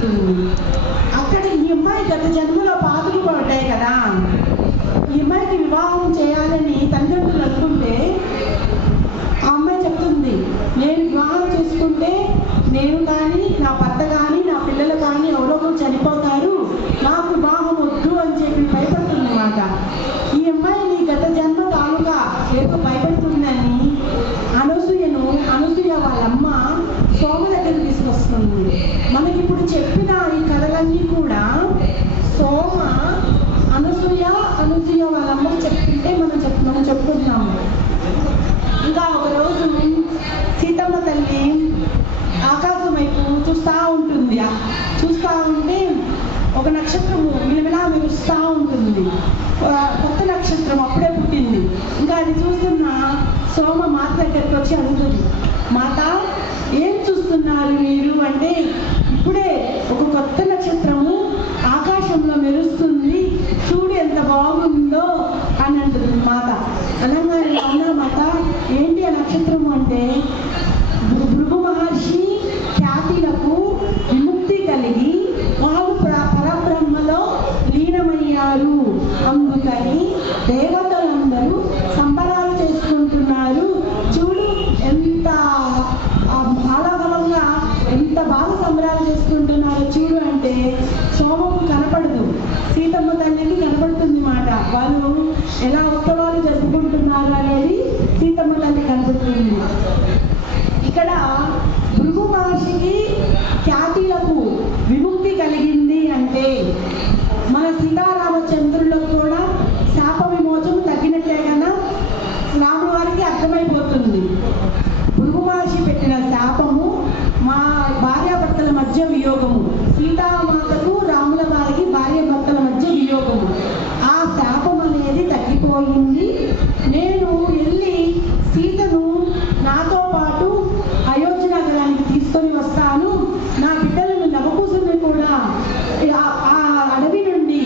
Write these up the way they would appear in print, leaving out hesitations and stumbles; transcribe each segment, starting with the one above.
చెప్తుంది. అక్కడ ఈ అమ్మాయి గత జన్మలో పాదులు పడ్డాయి కదా, ఈ అమ్మాయికి వివాహం చేయాలని తల్లిదండ్రులు అనుకుంటే ఆ అమ్మాయి చెప్తుంది, నేను వివాహం చేసుకుంటే నేను కానీ నా భర్త కానీ నా పిల్లలు కానీ ఎవరో చనిపోతారు, నాకు వివాహం వద్దు అని చెప్పి భయపడుతుంది మాట. ఈ అమ్మాయిని గత జన్మ తాలూకా ఏదో భయపడుతుందని అనసూయ వాళ్ళమ్మ సోమ దగ్గర తీసుకొస్తుంది. మనకి ఇప్పుడు చెప్పిన ఈ కథలన్నీ కూడా సోమ అనసూయ వాళ్ళ అమ్మకి చెప్తుంటే మనం చెప్పుకుంటున్నాము. ఇంకా ఒకరోజు సీతమ్మ తల్లి ఆకాశం వైపు చూస్తూ ఉంటుంది. చూస్తూ ఉంటే ఒక నక్షత్రము మిలమిలా మెరుస్తూ ఉంటుంది. కొత్త నక్షత్రం అప్పుడే పుట్టింది. ఇంకా అది చూస్తున్న సోమ మాత దగ్గరికి వచ్చి అడుగుతుంది, మాత ఏం చూస్తున్నారు మీరు అంటే, ఇప్పుడే ఒక కొత్త నక్షత్రము ఆకాశంలో మెరుస్తుంది, చూడు ఎంత బాగుందో అని అంటుంది మాత. అనగానే అవునా మాత, ఏంటి ఆ నక్షత్రము అంటే, భృగు మహర్షి ఖ్యాతిలకు విముక్తి కలిగి వాళ్ళు పరబ్రహ్మలో లీనమయ్యారు, అందుకని దేవతలందరూ సంబరాలు చేసుకుంటున్నారు, చూడు ఎంత ఆహ్లాదంగా ఎంత బాగా సంబరాలు చేసుకుంటున్నారు చూడు అంటే సోమకు కనపడదు, సీతమ్మ తల్లికి కనపడుతుంది మాట. వాళ్ళు ఎలా ఉత్సవాలు జరుపుకుంటున్నారు అనేది సీతమ్మ తల్లి కనపడుతుంది. ఇక్కడ భృగు మహర్షికి ఖ్యాతిలకు విముక్తి కలిగింది అంటే మన సీతారామచంద్రులకు కూడా శాప విమోచన తగ్గినట్టే కన్నా రాముల వారికి అర్థమైపోతుంది. భృగు మహర్షి పెట్టిన శాపము మా భార్యాభర్తల మధ్య వియోగము, సీతామాతకు రాముల వారికి భార్యాభర్తల మధ్య వియోగము, ఆ శాపం అనేది తగ్గిపోయింది. నేను వెళ్ళి సీతను నాతో పాటు అయోధ్య నగరానికి తీసుకొని వస్తాను, నా బిడ్డలను నవకూసుని కూడా ఆ అడవి నుండి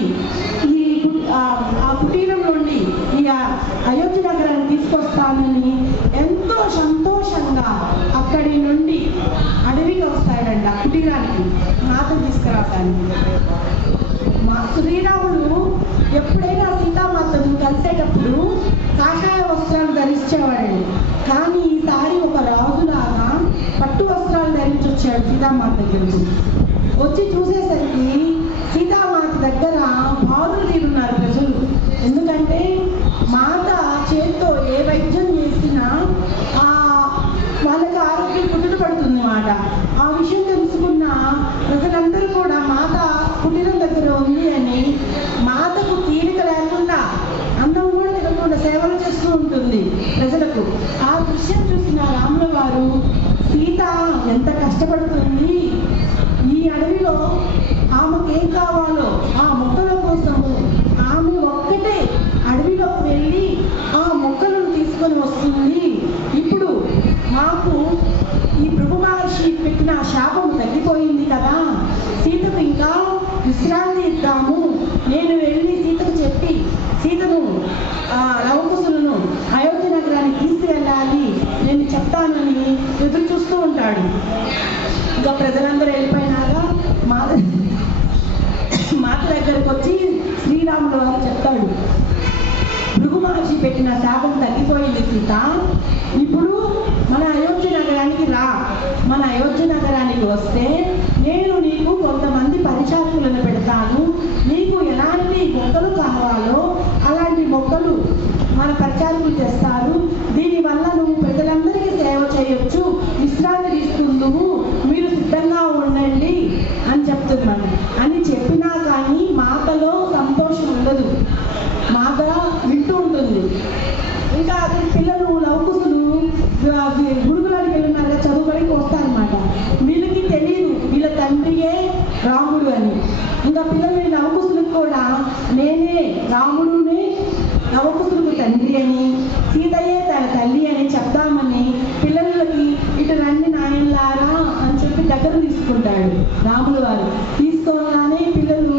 ఆ కుటీరం నుండి ఈ అయోధ్య నగరాన్ని తీసుకొస్తానని ఎంతో సంతోషంగా అక్కడి నుండి అడవికి వస్తాడంట, కుటీరానికి మాతను తీసుకురావడానికి. శ్రీరాముడు ఎప్పుడైనా సీతామాతను కలిసేటప్పుడు కాషాయ వస్త్రాలు ధరించేవాడండి, కానీ ఈసారి ఒక రాజులాగా పట్టు వస్త్రాలు ధరించి వచ్చాడు సీతామాత దగ్గరికి. వచ్చి చూసేసరికి సీతామాత దగ్గర బారులు తీరున్నారు ప్రజలు. ఎందుకంటే మాత చేతితో ఏ వైద్యం చేసినా వాళ్ళకి ఆరోగ్యం కుదుట పడుతుంది మాట. ఆ విషయం తెలుసుకున్న ప్రజలందరూ కూడా మాత కుటీరం దగ్గర ఉంది అని మాతకు తీరిక లేకుండా అన్నం కూడా తినకుండా సేవలు చేస్తూ ఉంటుంది ప్రజలకు. ఆ దృశ్యం చూసిన రాముల వారు, సీత ఎంత కష్టపడుతుంది, ఈ అడవిలో ఆమెకేం కావాలో ఆ మొక్కల కోసము ఆమె ఒక్కటే అడవిలోకి వెళ్ళి ఆ మొక్కలను తీసుకొని వస్తుంది. ఇప్పుడు మాకు ఈ భృగు మహర్షి పెట్టిన శాపం తగ్గిపోయింది కదా, సీతకు ఇంకా విశ్రాంతి ఇద్దాము, నేను వెళ్ళి సీతకు చెప్పి సీతను లవకుశులను అయోధ్య నగరానికి తీసుకువెళ్ళాలి నేను చెప్తానని ఎదురు చూస్తూ ఉంటాడు. ఇంకా ప్రజలందరూ వెళ్ళిపోయినాక మాత దగ్గరకు వచ్చి శ్రీరాముల వారు చెప్తాడు, భృగు మహర్షి పెట్టిన శాపం తగ్గిపోయింది సీత, ఇప్పుడు మన అయోధ్య నగరానికి రా, మన అయోధ్య నగరానికి వస్తే నేను నీకు కొంతమంది పరిచారకులను పెడతాను, నీకు ఎలాంటి మొక్కలు కావాలో అలాంటి మొక్కలు మన పరిచారకులు తెస్తారు, దీనివల్ల నువ్వు ప్రజలందరికీ సేవ చేయొచ్చు, విశ్రాంతి తీసుకుందువు, మీరు సిద్ధంగా ఉండండి అని చెప్తున్నాను అని చెప్పినా కానీ మాతలో సంతోషం ఉండదు. మాత వింటూ ఉంటుంది. ఇంకా అతని పిల్లలు లవకుశులు గురుకులానికి వెళ్ళినారుగా చదువుకోవడానికి వస్తారనమాట. వీళ్ళకి తెలియదు వీళ్ళ తండ్రియే రాముడు అని. ఇంకా పిల్లలు లవకుశులకు కూడా నేనే రాముడునే లవకుశులకు తండ్రి అని, సీతయే తన తల్లి అని చెప్దామని పిల్లలకి ఇటు రండి నాయనలారా అని చెప్పి దగ్గర తీసుకుంటాడు రాముల వారు. తీసుకోగానే పిల్లలు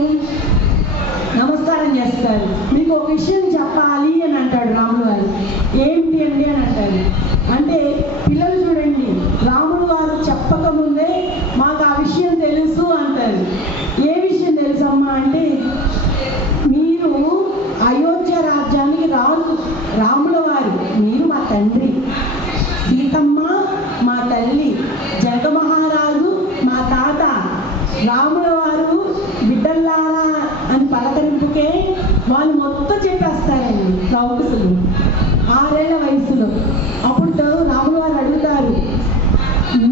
నమస్కారం చేస్తారు. మీకు ఒక విషయం చెప్పాలి అని అంటాడు రాముల వారు. ఏంటి అండి అని అంటాడు. అంటే పిల్లలు చూడండి, రాముల వారు చెప్పకముందే మాకు ఆ విషయం తెలుసు అంటారు. చెప్తున్నాడు. ఏ విషయం తెలుసమ్మా అంటే, మీరు అయోధ్య రాజ్యానికి రాజు, రాముల వారు, మీరు మా తండ్రి, సీతమ్మ మా తల్లి, జనక మహారాజు మా తాత, రాముల వారు బిడ్డల్లారా అని పలకరింపుకే వాళ్ళు మొత్తం చెప్పేస్తారండి లవకుశులు 6 ఏళ్ల వయసులో. అప్పుడు రాముల వారు అడుగుతారు,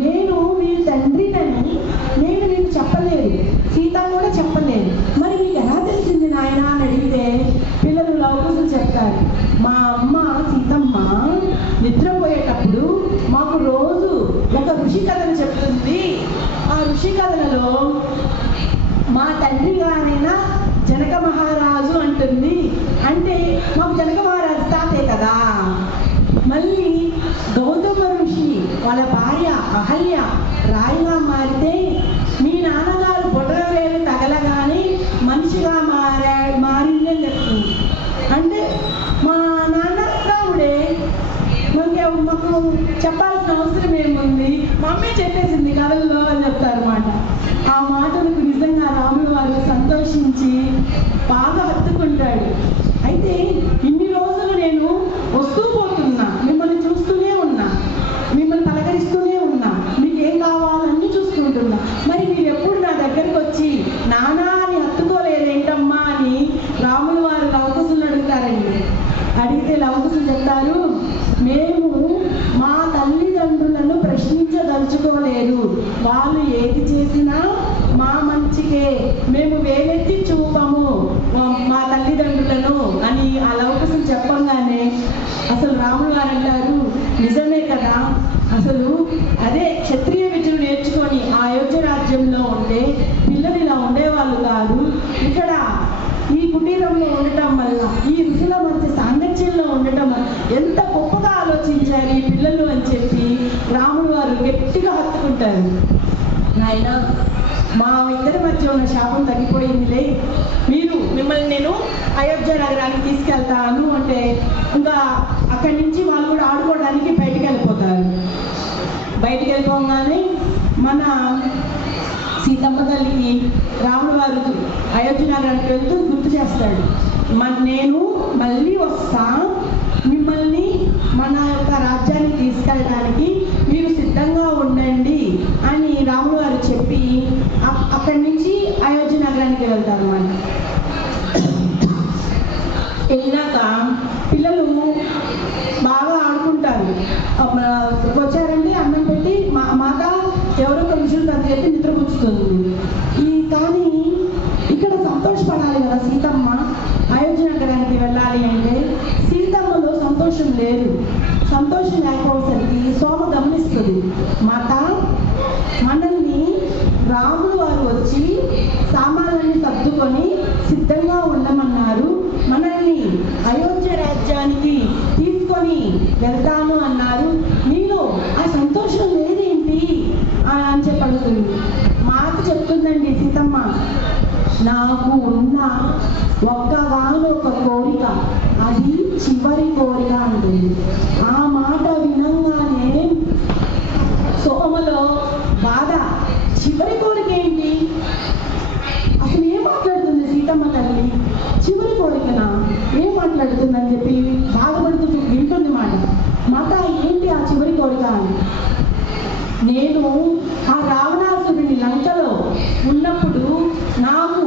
నేను మీ తండ్రినని నేను మీకు చెప్పలేదు, సీత కూడా చెప్పలేదు, మరి మీకు ఎలా తెలిసింది నాయన అని అడిగితే పిల్లలు లవకుశులు చెప్తారు, మా అమ్మ సీతమ్మ నిద్రపోయేటప్పుడు మాకు రోజు ఒక ఋషి కథను చెప్తుంది. ఆ ఋషి కథలలో మా తండ్రి గారైనా జనక మహారాజు అంటుంది. అంటే మాకు జనక మహారాజు తాతే కదా. మళ్ళీ గౌతమ ఋషి వాళ్ళ భార్య అహల్య రాయిగా మారితే మీ నాన్నగారు బొటనవేలు తగలగానే మనిషిగా మారిందని చెప్తుంది. అంటే మా నాన్న రాముడే, మాకు చెప్పాల్సిన అవసరం ఏముంది, మమ్మీ చెప్పేసింది కథల్లో అని చెప్తారన్నమాట. ఆ మాటలకు నిజంగా రాముల వారు సంతోషించి బాగా హత్తుకుంటాడు. అయితే ఇన్ని రోజులు నేను వస్తూ పోతున్నా, మిమ్మల్ని చూస్తూనే ఉన్నా, మిమ్మల్ని పలకరిస్తూనే ఉన్నా, మీకు ఏం కావాలన్నీ చూసుకుంటున్నా, మరి మీరు ఎప్పుడు నా దగ్గరికి వచ్చి నానా అని హత్తుకోలేదేంటమ్మా అని రాముల వారు లవకుశులు అడుగుతారండి. అడిగితే లవకుశులు చెప్తారు, మేము మా తల్లిదండ్రులను ప్రశ్నించదలుచుకోలేదు, వాళ్ళు ఏది చేసినా మా మంచికే, మేము వేలెత్తి చూపము మా తల్లిదండ్రులను అని ఆ లవకుశులు చెప్పంగానే అసలు రాములు గారు అంటారు, నిజమే కదా, అసలు అదే క్షత్రియ విద్యను నేర్చుకొని ఆ అయోధ్య రాజ్యంలో ఉంటే పిల్లలు ఇలా ఉండేవాళ్ళు కాదు, ఇక్కడ ఈ కుటీరంలో ఉండటం వల్ల, ఈ ఋషుల మధ్య సాంగత్యంలో ఉండటం వల్ల ఎంత గొప్పగా ఆలోచించారు ఈ పిల్లలు అని చెప్పి రాములు వారు గట్టిగా హత్తుకుంటారు. నాయన, మా ఇద్దరి మధ్య ఉన్న శాపం తగ్గిపోయిందిలే, మిమ్మల్ని నేను అయోధ్య నగరానికి తీసుకెళ్తాను అంటే ఇంకా అక్కడి నుంచి వాళ్ళు కూడా ఆడుకోవడానికి బయటికి వెళ్ళిపోతారు. బయటికి వెళ్ళిపోగానే మన సీతమ్మ తల్లికి రాముల వారు అయోధ్య నగరానికి వెళ్తూ గుర్తు చేస్తాడు, నేను మళ్ళీ వస్తా, మిమ్మల్ని మన యొక్క రాజ్యానికి తీసుకెళ్ళడానికి మీరు సిద్ధంగా ఉండండి అని రాముల వారు చెప్పి అక్కడి నుంచి అయోధ్య నగరానికి వెళ్తారు. అన్నమాట. వెళ్ళినాక పిల్లలు బాగా ఆడుకుంటారు. వచ్చారండి అన్నం పెట్టి మాత ఎవరో మనుషులు తను చెప్పి నిద్రపుచ్చుతుంది. కానీ ఇక్కడ సంతోషపడాలి కదా సీతమ్మ, అయోధ్య నగరానికి వెళ్ళాలి అంటే సీతమ్మలో సంతోషం లేదు. సంతోషం లేకపోసరికి సోమ గమనిస్తుంది, మాత మనల్ని రాములు వారు వచ్చి సామాన్లన్నీ సర్దుకొని సిద్ధంగా ఉండమన్నారు, మనల్ని అయోధ్య రాజ్యానికి తీసుకొని వెళ్తాను అన్నారు, నీలో ఆ సంతోషం లేదేంటి అని చెప్పి అడుగుతుంది. మాట చెప్తుందండి సీతమ్మ, నాకు ఉన్న ఒక్కగానొక కోరిక, అది చివరి కోరిక అంటుంది. ఆ మాట వినంగానే సోమలో బాధ, చివరి కోరిక ఏంటి, అసలు ఏం మాట్లాడుతుంది సీతమ్మ తల్లి, చివరి కోరికనా, ఏం మాట్లాడుతుందని చెప్పి బాధపడుతూ వింటుంది. మాట ఏంటి ఆ చివరి కోరిక అని. నేను ఆ రావణాసురుని లంకలో ఉన్నప్పుడు నాకు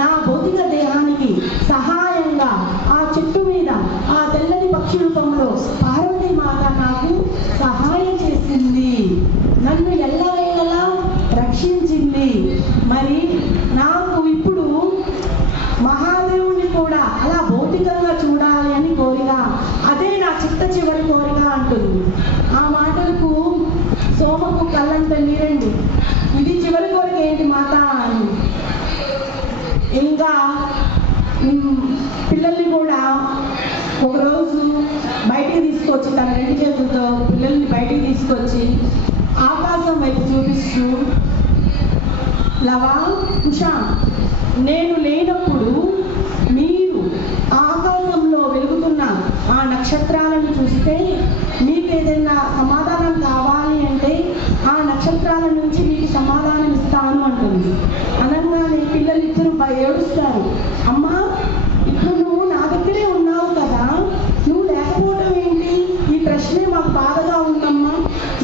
నా భౌతిక దేహానికి సహాయంగా ఆ చెట్టు మీద ఆ తెల్లని పక్షి రూపంలో పార్వతీ మాత నాకు సహాయం చేసింది, నన్ను ఎల్లవేళలా రక్షించింది. మరి నాకు ఇప్పుడు మహాదేవుని కూడా అలా భౌతికంగా చూడాలి అని కోరిక, అదే నా చివరి కోరిక అంటుంది. ఆ మాటలకు సోమకు కళ్ళంత నీరండి, ఇది చివరి కోరిక ఏంటి మాత అని. ఇంకా పిల్లల్ని కూడా ఒకరోజు బయటికి తీసుకొచ్చి తన 2 చేతులతో పిల్లల్ని బయటికి తీసుకొచ్చి ఆకాశం వైపు చూపిస్తూ, లవా కుష, నేను లేనప్పుడు మీరు ఆకాశంలో వెలుగుతున్న ఆ నక్షత్రాలను చూస్తే మీకు ఏదైనా సమాధానం కావాలి అంటే ఆ నక్షత్రాల నుంచి మీకు సమాధానం ఇస్తాను అంటుంది. అనగానే పిల్లలు ఇద్దరు ఏడుస్తారు. అమ్మా, ఇప్పుడు నువ్వు నా దగ్గరే ఉన్నావు కదా, నువ్వు లేకపోవడం ఏంటి? ఈ ప్రశ్నే మాకు బాధగా ఉందమ్మా,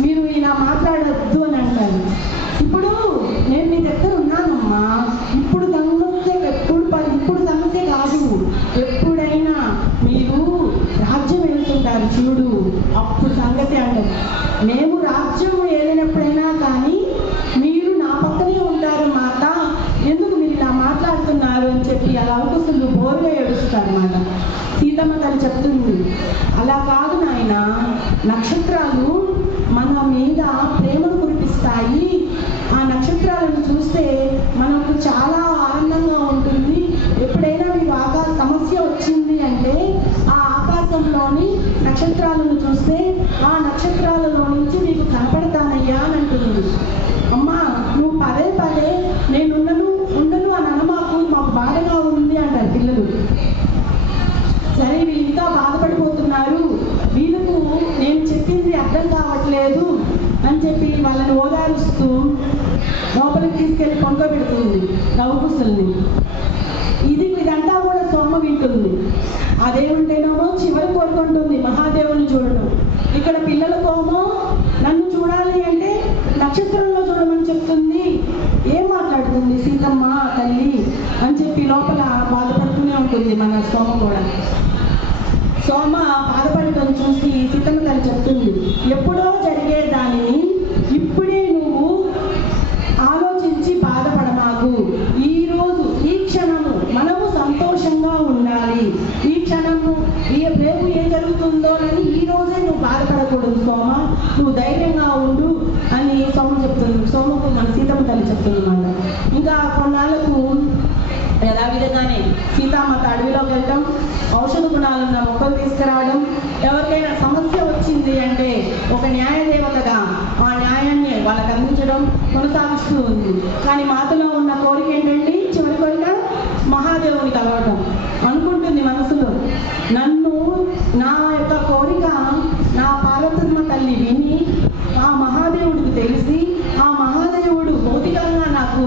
మీరు ఇలా మాట్లాడద్దు అని అంటారు. ఇప్పుడు నేను మీ దగ్గర ఉన్నానమ్మా, ఇప్పుడు సమస్య ఇప్పుడు సమస్య కాదు, ఎప్పుడైనా మీరు రాజ్యం వెళ్తుంటారు చూడు, అప్పుడు సంగతి అంటారు. మేము రాజ్యం ఏదైనప్పుడైనా కానీ మీరు నా పక్కనే ఉంటారు మాత, ఎందుకు మీరు ఇలా మాట్లాడుతున్నారు అని చెప్పి అలా అవకుసులు బోరుగా ఏడుస్తారు అన్నమాట. సీతమ్మ తల్లి చెప్తుంది, అలా కాదు నాయన, నక్షత్రాలు మన మీద ప్రేమను కురిపిస్తాయి. ఆ నక్షత్రాలను చూస్తే మనకు చాలా ఆనందంగా ఉంటుంది. ఎప్పుడైనా మీకు సమస్య వచ్చింది అంటే ఆ ఆకాశంలోని నక్షత్రాలను చూస్తే ఆ నక్షత్రాలలో నుంచి నీకు కనపడతానయ్యా అని అంటుంది. అమ్మా, నువ్వు పదే పదే నేను ఉండను అని అనమాకు, మాకు బాధగా ఉంది అంటారు పిల్లలు. సరే, వీళ్ళు ఇంకా బాధపడిపోతున్నారు, వీళ్ళకు నేను చెప్పింది అర్థం కావట్లేదు అని చెప్పి వాళ్ళని ఓదారుస్తూ లోపలికి తీసుకెళ్ళి పండుగబెడుతుంది నవకుసుల్ని. ఇదంతా కూడా సోమ వింటుంది. అదేమంటేనేమో చివరి కోరుకుంటుంది మహాదేవుని చూడడం. ఇక్కడ పిల్లలకోమో నన్ను చూడాలి అంటే నక్షత్రంలో చూడమని చెప్తుంది. ఏం మాట్లాడుతుంది సీతమ్మ తల్లి అని చెప్పి లోపల బాధపడుతూనే ఉంటుంది మన సోమ కూడా. సోమ బాధపడటం చూసి సీతమ్మ తల్లి చెప్తుంది, ఎప్పుడో జరిగే దానిని ఇప్పుడే నువ్వు ఆలోచించి బాధపడమాకు. ఈరోజు ఈ క్షణము మనము సంతోషంగా ఉండాలి. ఈ క్షణము రేపు ఏం జరుగుతుందోనని ఈ రోజే నువ్వు బాధపడకూడదు సోమ, నువ్వు ధైర్యంగా ఉండు అని సోమకు మన సీతమ్మ తల్లి చెప్తుందన్నమాట. ఇంకా కొన్నాళ్ళకు యథావిధంగానే సీతామాత అడవిలోకి వెళ్ళటం, ఔషధ గుణాలున్న మొక్కలు తీసుకురావడం, ఎవరికైనా సమస్య వచ్చింది అంటే ఒక న్యాయదేవతగా ఆ న్యాయాన్ని వాళ్ళకి అందించడం కొనసాగిస్తూ ఉంది. కానీ మాతలో ఉన్న కోరిక ఏంటండి? చివరి కోరిక మహాదేవుని కలవటం. అనుకుంటుంది మనసులో, నా యొక్క కోరిక నా పార్వతమ్మ తల్లి విని ఆ మహాదేవుడికి తెలిసి ఆ మహాదేవుడు భౌతికంగా నాకు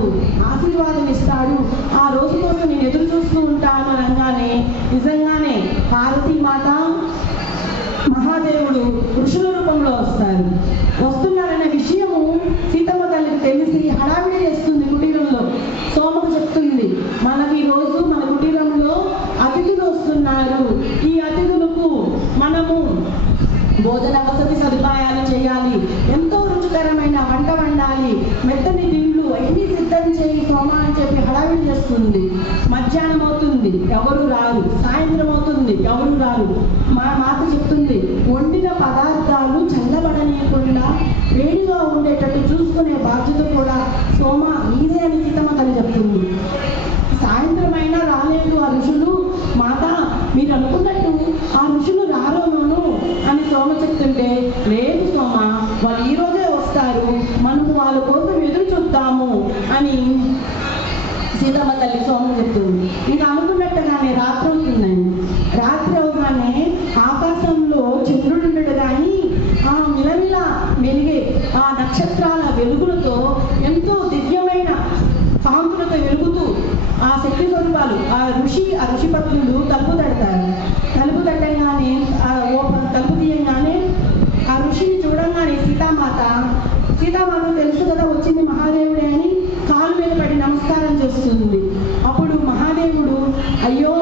ఆశీర్వాదం ఇస్తాడు, ఆ రోజు కోసం నేను ఎదురు చూస్తూ ఉంటాను అనగానే నిజంగానే పార్వతీమాత మహాదేవుడు ఋషుల రూపంలో వస్తున్నారనే విషయము సీతమ్మ తల్లికి తెలిసి హడావిడి చేస్తుంది కుటీరంలో. సోమకు చెప్తుంది, మనకి రోజు మన కుటీరంలో అతిథులు వస్తున్నారు, ఈ అతిథులకు మనము భోజన వసతి సదుపాయాలు చేయాలి, ఎంతో రుచికరమైన వంట వండాలి, మెత్తని దిండ్లు అన్నీ సిద్ధం చేయి సోమ అని చెప్పి హడావిడి చేస్తుంది. మధ్యాహ్నం అవుతుంది, ఎవరు రారు. సాయంత్రం అవుతుంది, ఎవరు రారు. మా మాత చెప్తుంది, వండిన పదార్థాలు చల్లబడనీయకుండా వేడిగా ఉండేటట్టు చూసుకునే బాధ్యత కూడా సోమ నీదే అని సీతమ్మ తల్లి చెప్తుంది. సాయంత్రం అయినా రాలేదు ఆ ఋషులు, మాత మీరు అనుకున్నట్టు ఆ ఋషులు రారోను అని సోమ చెప్తుంటే, లేదు సోమ, వాళ్ళు ఈ రోజే వస్తారు, మనము వాళ్ళ కోసం ఎదురు చూద్దాము అని సీతమ్మ తల్లి సోమ చెప్తుంది. ఇంకా అనుకున్నట్టుగానే రాత్రి అవుతుందండి. రాత్రి అవగానే ఆకాశంలో చంద్రుడు కానీ ఆ మిలమిల వెలిగే ఆ నక్షత్రాల వెలుగులతో ఎంతో దివ్యమైన కాంతులతో వెలుగుతూ ఆ శక్తి స్వరూపాలు ఆ ఋషి పత్నులు తలుపు తడతారు. తలుపు తట్టంగానే తలుపు తీయంగానే ఆ ఋషిని చూడంగానే సీతామాత తెలుసు కదా వచ్చింది మహాదేవుడే అని కాలు మీద పడి నమస్కారం చేస్తుంది. అప్పుడు మహాదేవుడు, అయ్యో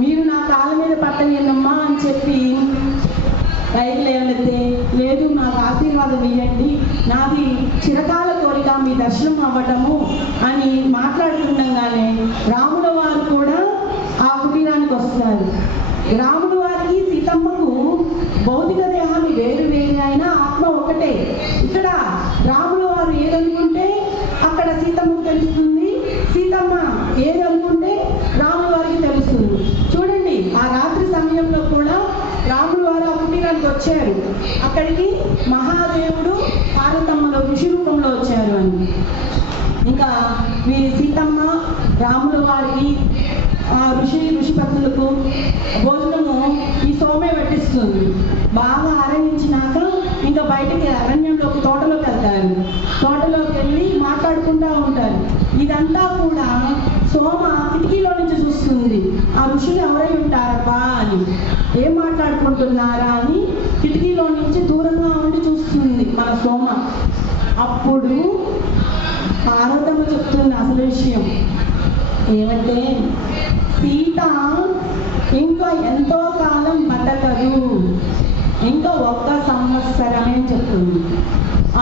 మీరు నా కాళ్ళ మీద పట్టలేనమ్మా అని చెప్పి పైకి లేవనెత్తే, లేదు నాకు ఆశీర్వాదం ఇవ్వండి, నాది చిరకాల కోరిక మీ దర్శనం అవ్వటము అని మాట్లాడుతుండగానే రాముల వారు కూడా ఆ కుటీరానికి వస్తారు. రాముడు వారికి సీతమ్మకు భౌతిక దేహాలు వేరు అయినా ఆత్మ ఒకటే. ఇక్కడ రాముల వారు ఏదనుకుంటే అక్కడ సీతమ్మకు తెలుస్తుంది, సీతమ్మ ఏదనుకుంటే రాముల వారికి తెలుస్తుంది. చూడండి, ఆ రాత్రి సమయంలో కూడా రాముల వారు ఆ కుటీరానికి వచ్చారు. అక్కడికి మహాదేవుడు పార్వతమ్మలో ఋషి రూపంలో వచ్చారు అని. ఇంకా వీరి సీతమ్మ రాముల వారికి ఆ ఋషి పత్నులకు భోజనము ఈ సోమే పట్టిస్తుంది. బాగా ఆరంభించినాక ఇంకా బయటికి అరణ్యంలోకి తోటలోకి వెళ్తారు. తోటలోకి వెళ్ళి మాట్లాడుకుంటూ ఉంటారు. ఇదంతా ఇదంతా కూడా సోమ కిటికీలో నుంచి చూస్తుంది. ఆ ఋషులు ఎవరై ఉంటారబ్బా అని, ఏం మాట్లాడుకుంటున్నారా అని కిటికీలో నుంచి దూరంగా ఉండి చూస్తుంది మన సోమ. అప్పుడు పార్వతమ్మ చెప్తుంది అసలు విషయం ఏమంటే, సీత ఇంకా ఎంతో కాలం బతకదు, ఇంకా 1 సంవత్సరమే అని చెప్తుంది.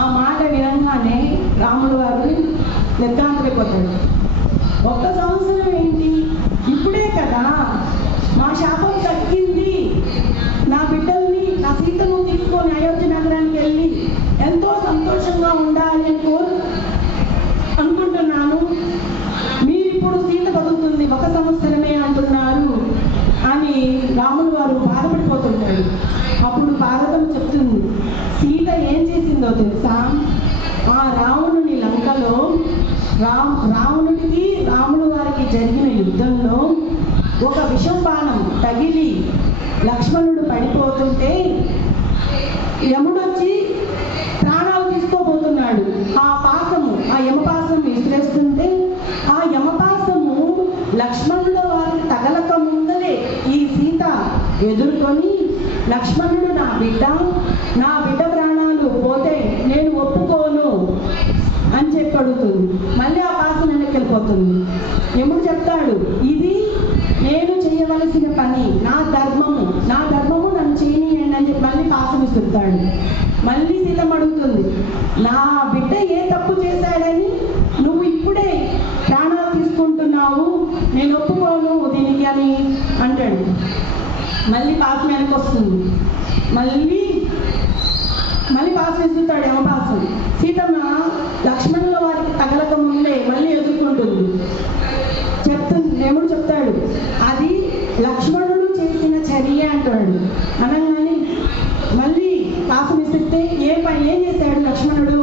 ఆ మాట వినంగానే రాముడు వారు నిర్గాంతమైపోతాడు. 1 సంవత్సరం ఏంటి, ఇప్పుడే కదా మా శాపం తగ్గింది, నా బిడ్డల్ని నా సీతను తీసుకొని అయోధ్య నగరానికి వెళ్ళి ఎంతో సంతోషంగా ఉండాలి అని అనుకుంటున్నాను. మీరు ఇప్పుడు సీత బతుకుతుంది 1 సంవత్సరమే అంటున్నారు అని రాముడు వారు బాధపడిపోతుంటాడు. అప్పుడు పార్వతమ్మ చెప్తుంది, సీత ఏం చేసిందో తెలుసా, ఆ రావణుని లంకలో రావణుడికి రాముడు వారికి జరిగిన యుద్ధంలో ఒక విషం బాణం తగిలి లక్ష్మణుడు పడిపోతుంటే యముడొచ్చి ప్రాణాలు తీసుకోబోతున్నాడు. ఆ యమపాసం విసిరేస్తుంటే ఆ యమపాసము లక్ష్మణుడు వారికి తగలక ముందలే ఈ సీత ఎదుర్కొని, లక్ష్మణుడు నా బిడ్డ ప్రాణాలు పోతే నేను ఒప్పుకోను అని చెప్పి అడుగుతుంది. మళ్ళీ ఆ పాసం వెనక్కి వెళ్ళిపోతుంది. యముడు చెప్తాడు, ఇది నేను చేయవలసిన పని, నా ధర్మము నన్ను చేయనియండి అని చెప్పి మళ్ళీ పాసం ఇస్తుంటాడు. మళ్ళీ సీతమ్మ అడుగుతుంది, నా బిడ్డ ఏ తప్పు చేశాడని నువ్వు ఇప్పుడే ప్రాణాలు తీసుకుంటున్నావు, నేను ఒప్పుకోను దీనికి అని అంటాడు. మళ్ళీ పాసం వెనక్కి వస్తుంది. మళ్ళీ పాసం ఇస్తుంటాడు యమపాసం. సీతమ్మ లక్ష్మణుల వారికి తగలక ముందే మళ్ళీ ఎదుర్కొంటుంది. దేవుడు చెప్తాడు, అది లక్ష్మణుడు చేసిన చర్య అంటాడు. అనగానే మళ్ళీ పాసం ఇస్తే ఏం చేశాడు లక్ష్మణుడు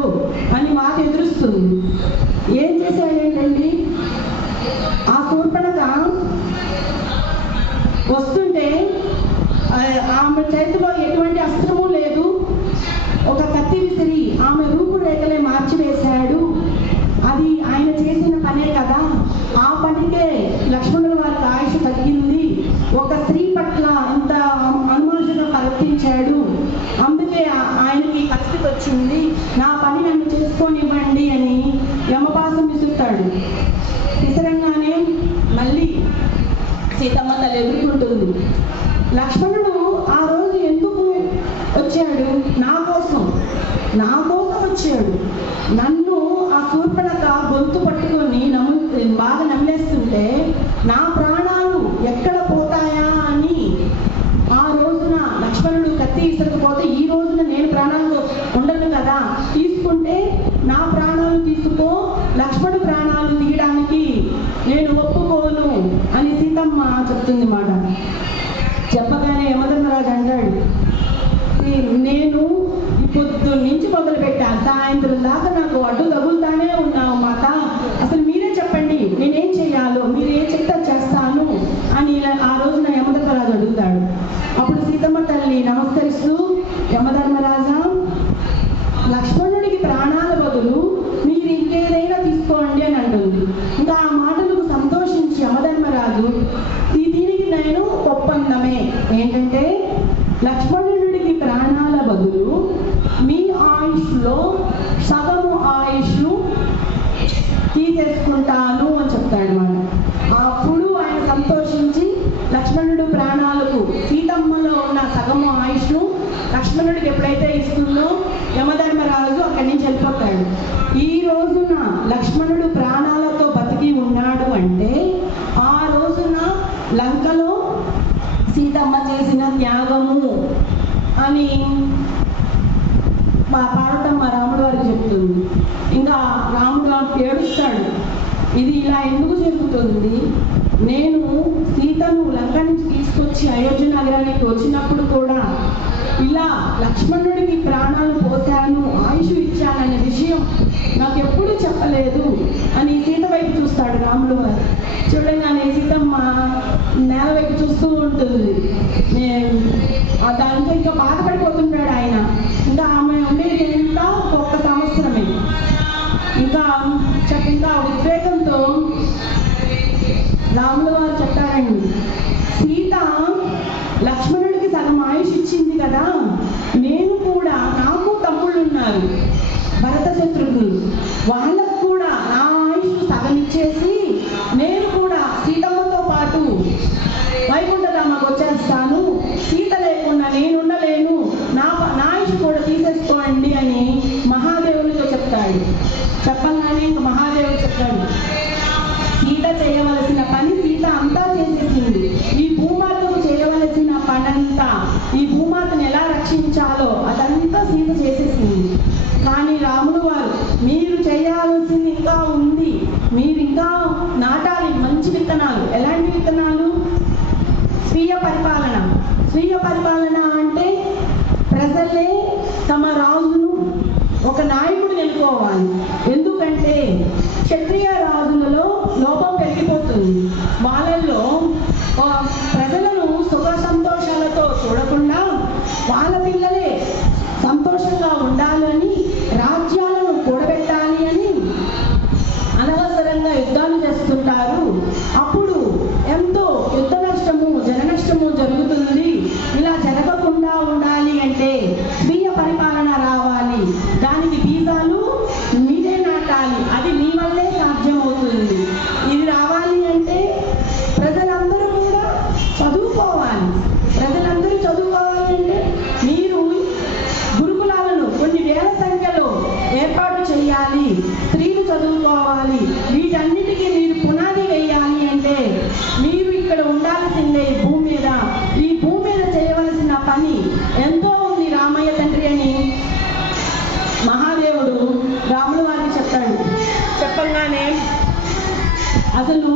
అని మాట ఎదురుస్తుంది. ఏం చేశాడేంటండి, ఆ శూర్పణఖ వస్తుంటే ఆమె చేతిలో ఎటువంటి అస్త్రము లేదు, ఒక కత్తి విసిరి ఆమె రూపురేఖలే మార్చివేశాడు. అది ఆయన చేసిన పనే కదా, ఆ పనికే లక్ష్మణుల వారికి ఆయుష్ తగ్గింది. ఒక స్త్రీ పట్ల ఇంత అనుమానంగా ప్రవర్తించాడు, అందుకే ఆయనకి పరిస్థితి వచ్చింది, నా పని నన్ను చేసుకోనివ్వండి అని యమపాసం విసురుతాడు. విసరంగానే మళ్ళీ సీతమ్మ తల్లి ఎదుర్కొంటుంది. లక్ష్మణుడు ఆ రోజు ఎందుకు వచ్చాడు, నా కోసం వచ్చాడు. నన్ను ఆ శూర్పణఖ గొంతు పట్టుకొని బాగా నమ్మేస్తుంటే నా ప్రాణాలు ఎక్కడ పోతాయా అని ఆ రోజున లక్ష్మణుడు కత్తి ఇసరకపోతే ఈ రోజున నేను ప్రాణాలు ఉండను కదా, తీసుకుంటే నా ప్రాణాలు తీసుకో, లక్ష్మణుడు ప్రాణాలు తీయడానికి నేను ఒప్పుకోను అని సీతమ్మ చెప్తుంది మాట. చెప్పగానే యమధర్మరాజు అంటాడు, నేను పొద్దు నుంచి మొదలు పెట్టాను, సాయంత్రం దాకా నాకు అడ్డు తగులుతానే ఉన్నావు మాత, అసలు మీరే చెప్పండి నేనేం చేయాలో, మీరు ఏం చెప్తా చేస్తాను అని ఆ రోజున యమధర్మరాజు అడుగుతాడు. అప్పుడు సీతమ్మ తల్లి నమస్కరిస్తూ, యమధర్మరాజా, లక్ష్మణుడికి ప్రాణాల బదులు మీరు ఇంకేదైనా తీసుకోండి అని అంటుంది. ఇంకా ఆ మాటలకు సంతోషించి యమధర్మరాజు, దీనికి నేను ఒప్పందమే ఏంటంటే, లక్ష్మణుడికి ప్రాణాల బదులు మీ ఆయుష్లో సగము ఆయుష్ తీసేసుకుంటాను అని చెప్తాడు మాట. అప్పుడు ఆయన సంతోషించి లక్ష్మణుడు ప్రాణాలకు సీతమ్మలో ఉన్న సగము ఆయుష్ లక్ష్మణుడికి ఎప్పుడైతే ఇస్తుందో యమధర్మరాజు అక్కడి నుంచి వెళ్ళిపోతాడు. ఈ రోజున లక్ష్మణుడు ప్రాణాలతో బతికి ఉన్నాడు అంటే ఆ రోజున లంకలో సీతమ్మ చేసిన త్యాగము అని పార్వతమ్మ రాముడు వారికి చెప్తుంది. ఇంకా రాముడు వారికి ఏడుస్తాడు, ఇది ఇలా ఎందుకు జరుగుతుంది, నేను సీతను లంక నుంచి తీసుకొచ్చి అయోధ్య నగరానికి వచ్చినప్పుడు కూడా ఇలా లక్ష్మణుడికి ప్రాణాలు పోశాను, ఆయుష్ ఇచ్చాననే విషయం నాకు ఎప్పుడూ చెప్పలేదు అని సీత వైపు చూస్తాడు రాముడు వారు. చూడగానే సీతమ్మ నేల వైపు చూస్తూ ఉంటుంది. దాంతో ఇంకా బాధపడిపోతుంటాడు ఆయన. ఇంకా ఆమె ఉండేది ఎంత 1 సంవత్సరమే. ఇంకా ఉద్వేగంతో సాగనిచ్చేసి నేను కూడా సీతమ్మతో పాటు వైకుంఠధామకు వచ్చేస్తాను, సీత లేకుండా నేను ఉండలేను, నా ఇషు కూడా తీసేసుకోండి అని మహాదేవునితో చెప్తాడు. చెప్పగానే ఇంక మహాదేవుడు చెప్తాడు, సీత చేయవలసిన పని సీత అంతా చేసేసింది. ఈ భూమాతకు చేయవలసిన పనంతా, ఈ భూమాతను ఎలా రక్షించాలో అదంతా సీత చేసేసింది. కానీ రాముడు వారు మీరు చేయాల్సింది ఇంకా ఉంది, మీరు ఇంకా నాటాలి మంచి విత్తనాలు. ఎలాంటి విత్తనాలు? స్వీయ పరిపాలన. స్వీయ పరిపాలన అంటే ప్రజలే తమ రాజును, ఒక నాయకుడు ఎన్నుకోవాలి. ఎందుకంటే క్షత్రియ రాజులలో లోపం పెరిగిపోతుంది. వాళ్ళల్లో ప్రజలను సుఖ సంతోషాలతో చూడకుండా వాళ్ళ పిల్లలే సంతోషంగా ఉండాలని, రాజ్యాలను కూడబెట్టాలి అని అనవసరంగా యుద్ధాలు చేస్తుంటారు. అప్పుడు ఎంతో యుద్ధ నష్టము, జన నష్టము జరుగుతుంది. ఇలా జరగకుండా ఉండాలి అంటే స్వీయ పరిపాలన రావాలి. దానికి బీజాలు మీరే నాటాలి. అది మీ వల్లే సాధ్యమవుతుంది. ఇది రావాలి అంటే ప్రజలందరూ కూడా చదువుకోవాలి. ప్రజలందరూ చదువుకోవాలి అంటే మీరు గురుకులాలను కొన్ని వేల సంఖ్యలో ఏర్పాటు చేయాలి. స్త్రీలు చదువుకోవాలి. వీటన్నిటికీ మీరు పునాది వేయాలి అంటే మీరు ఇక్కడ ఉండాల్సిందే ఈ భూమి మీద. ఈ భూమి మీద చేయవలసిన పని ఎంతో ఉంది రామయ్య తండ్రి అని మహాదేవుడు రాముడు వారికి చెప్తాడు. చెప్పంగానే అసలు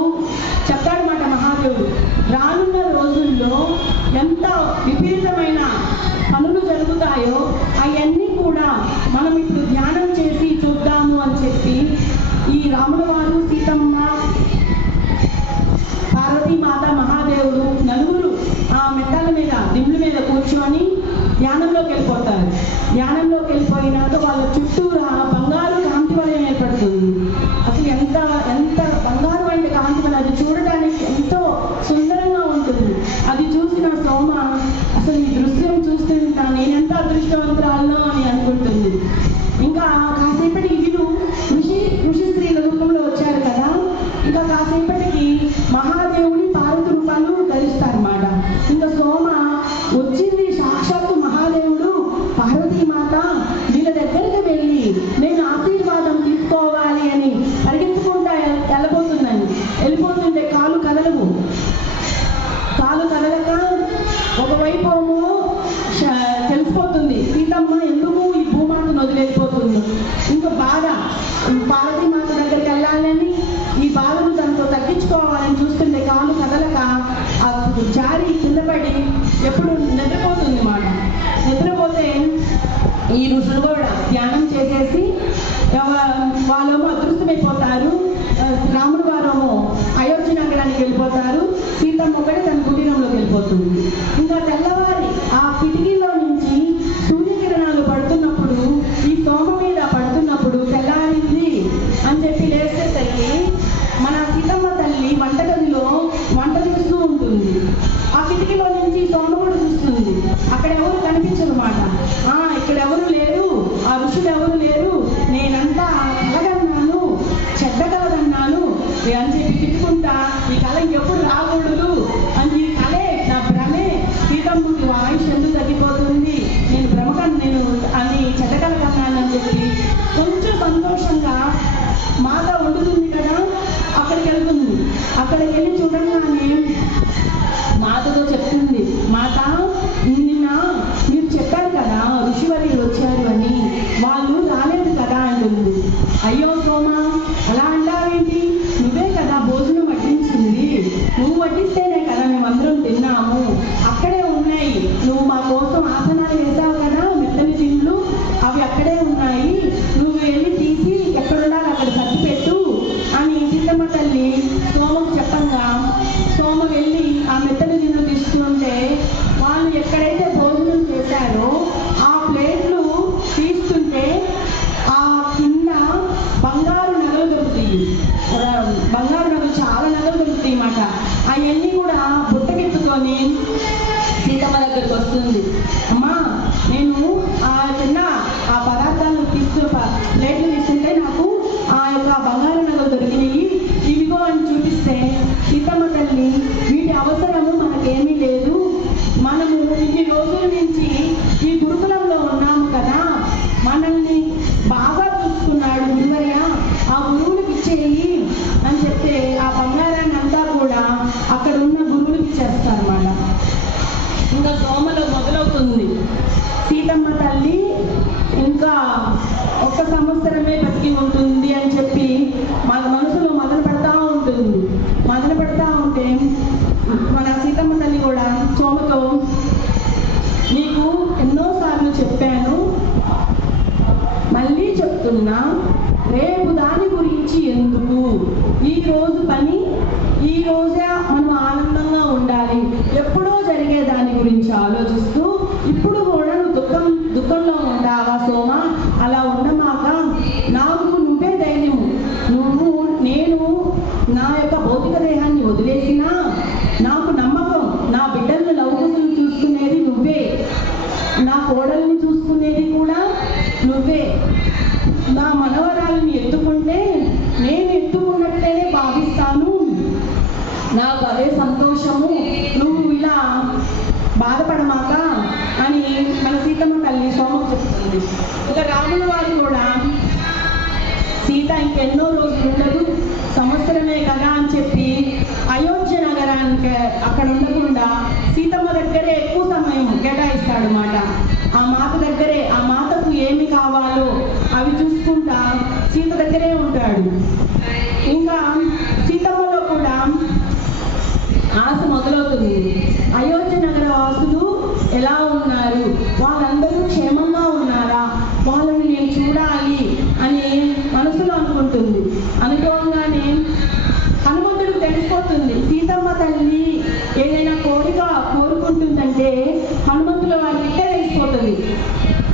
చెప్తాడు మాట మహాదేవుడు, రానున్న రోజుల్లో ఎంత విపరీతమైన పనులు జరుగుతాయో అవన్నీ కూడా మనం ఇప్పుడు ధ్యానం చేసి చూద్దాము అని చెప్పి ఈ రాముడు వారు, సీతమ్మ, పార్వతీమాత, మహాదేవుడు నలుగురు ఆ మెట్టాల మీద, దిండ్ల మీద కూర్చొని ధ్యానంలోకి వెళ్ళిపోతారు. ధ్యానంలోకి వెళ్ళిపోయినాక వాళ్ళ చుట్టూరా బంగారు కాంతి వలయం ఏర్పడుతుంది. అసలు ఎంత ఎంత బంగారు వంటి కాంతి వలయం, అది చూడడానికి ఎంతో సుందరంగా ఉంటుంది. అది చూసిన సోమ అసలు ఈ దృశ్యం చూస్తుంటా నేనెంత అదృష్టవంతురాలను అని అనుకుంటుంది. ఇంకా కాసేపటికి వీరు ఋషి స్త్రీల రూపంలో వచ్చారు కదా, ఇంకా కాసేపటికి మహాదేవుని పార్వతి రూపాలు ధరిస్తారన్నమాట. ఇంకా సోమ వచ్చింది సాక్షాత్తు మహాదేవుడు, పార్వతీమాత వీళ్ళ దగ్గరికి వెళ్ళి నేను ఆశీర్వాదం తీసుకోవాలి అని పరిగెత్తుకుంటా వెళ్ళిపోతుంటే కాలు కదలక ఒకవైపు తెలిసిపోతుంది సీతమ్మ ఎందుకు ఈ భూమాతను వదిలేకపోతుంది. ఇంకా బాధ పార్వతీమాత దగ్గరికి వెళ్ళాలని, ఈ బాధను తనతో తగ్గించుకోవాలని చూస్తుంటే కాలు కదలక జారి కింద పడి ఎప్పుడు నిద్రపోతుంది మాట. నిద్రపోతే ఈ ఋషులు కూడా ధ్యానం చేసేసి వాళ్ళేమో అదృష్టమైపోతారు. రాముడు వారేమో అయోధ్య నగరానికి వెళ్ళిపోతారు. సీతమ్మ ఒకటి తన కుటీరంలోకి వెళ్ళిపోతుంది. ఇంకా తెల్లవారి ఆ కిటికీలో నుంచి సూర్యకిరణాలు పడుతున్నప్పుడు, ఈ సోమ మీద పడుతున్నప్పుడు తెల్లారింది అని చెప్పి లేచేసరికి మన సీతమ్మ తల్లి వంటగదిలో వంట చూస్తూ ఉంటుంది. ఆ కిటికీలో నుంచి సోమ కూడా చూస్తుంది. అక్కడ ఎవరు కనిపించదు మాట. ఇక్కడ ఎవరు లేరు, ఆ ఋషులు ఎవరు లేరు, నేనంతా కలగన్నాను, చెడ్డ కలగన్నాను అని చెప్పి తిట్టుకుంటా ఈ కళ ఇంకెప్పుడు రాకూడదు అని, ఈ కళే నా భ్రమే, సీతమ్మకి ఆయుష్ ఎందుకు తగ్గిపోతుంది, నేను అని చెడ్డ కలగన్నాను అని చెప్పి కొంచెం సంతోషంగా మాత వండుతుంది కదా అక్కడికి వెళ్తుంది. అక్కడికి వెళ్ళి చూడగానే మాతతో చెప్తుంది, మాత నిన్న మీరు చెప్పారు కదా ఋషివర్యులు వచ్చారు అని, వాళ్ళు రాలేదు కదా అంటుంది. అయ్యో సోమ అలా అంటావేంటి, నువ్వే కదా భోజనం వడ్డించింది, నువ్వు వడ్డిస్తేనే కదా మేమందరం తిన్నాము, అక్కడే ఉన్నాయి, నువ్వు మా కోసం ఆసనాలు వేసావు కదా మెత్తని తిండ్లు, అవి అక్కడే ఉన్నాయి, నువ్వు వెళ్ళి తీసి ఎక్కడుండాలి అక్కడ సర్దిపెట్టు అని సీతమ్మ తల్లి సోమకు చెప్పంగా సోమ వెళ్ళి ఆ మెత్తని తిండ్లు తీసుకుంటే వాళ్ళు ఎక్కడైతే భోజనం చేశారో ఆ ప్లేట్లు తీస్తుంటే ఆ కింద బంగారు నగలు దొరుకుతాయి. బంగారు నగలు చాలా నగలు దొరుకుతాయి అన్నమాట. అవన్నీ కూడా బుట్టకెత్తుకొని సీతమ్మ దగ్గరికి వస్తుంది. అమ్మా నేను చిన్న ఆ పదార్థాలను ప్లేట్లు తీసుకుంటే నాకు ఆ యొక్క బంగారు నగలు దొరికినాయి, రోజే మనం ఆనందంగా ఉండాలి. ఎప్పుడో జరిగే దాని గురించి ఆలోచిస్తూ ఇప్పుడు కూడా నువ్వు దుఃఖంలో ఉంటావా సోమ? అలా ఉండమాక నాకు నువ్వే ధైర్యము. నేను నా యొక్క భౌతిక దేహాన్ని వదిలేసినా నాకు నమ్మకం, నా బిడ్డలను లౌకికలు చూసుకునేది నువ్వే, నా కోడల్ని చూసుకునేది కూడా నువ్వే, నా మనవరాలని ఎత్తుకుంటే నేను ఎత్తుకున్నట్లనే భావిస్తాను, నాకు అదే సంతోషము, నువ్వు ఇలా బాధపడమాక అని మన సీతమ్మ తల్లి సోమకు చెప్తుంది. ఇక రాముల వారు కూడా సీత ఇంకెన్నో రోజులు ఉండదు, సంవత్సరమే కదా అని చెప్పి అయోధ్య నగరానికి అక్కడ ఉండకుండా సీతమ్మ దగ్గరే ఎక్కువ సమయం కేటాయిస్తాడు అన్నమాట. ఆ మాత దగ్గరే, ఆ మాతకు ఏమి కావాలో అవి చూసుకుంటా సీత దగ్గరే ఉంటాడు. ఇంకా సీతమ్మలో కూడా ఆశ మొదలవుతుంది. అయోధ్య నగర వాసులు ఎలా ఉన్నారు, వాళ్ళందరూ క్షేమంగా ఉన్నారా, వాళ్ళని నేను చూడాలి అని మనసులో అనుకుంటుంది. అనుకోగానే హనుమంతుడికి తెలిసిపోతుంది సీతమ్మ తల్లి ఏదైనా కోరిక కోరుకుంటుందంటే హనుమంతుల వారికి ఇట్టే తెలిసిపోతుంది.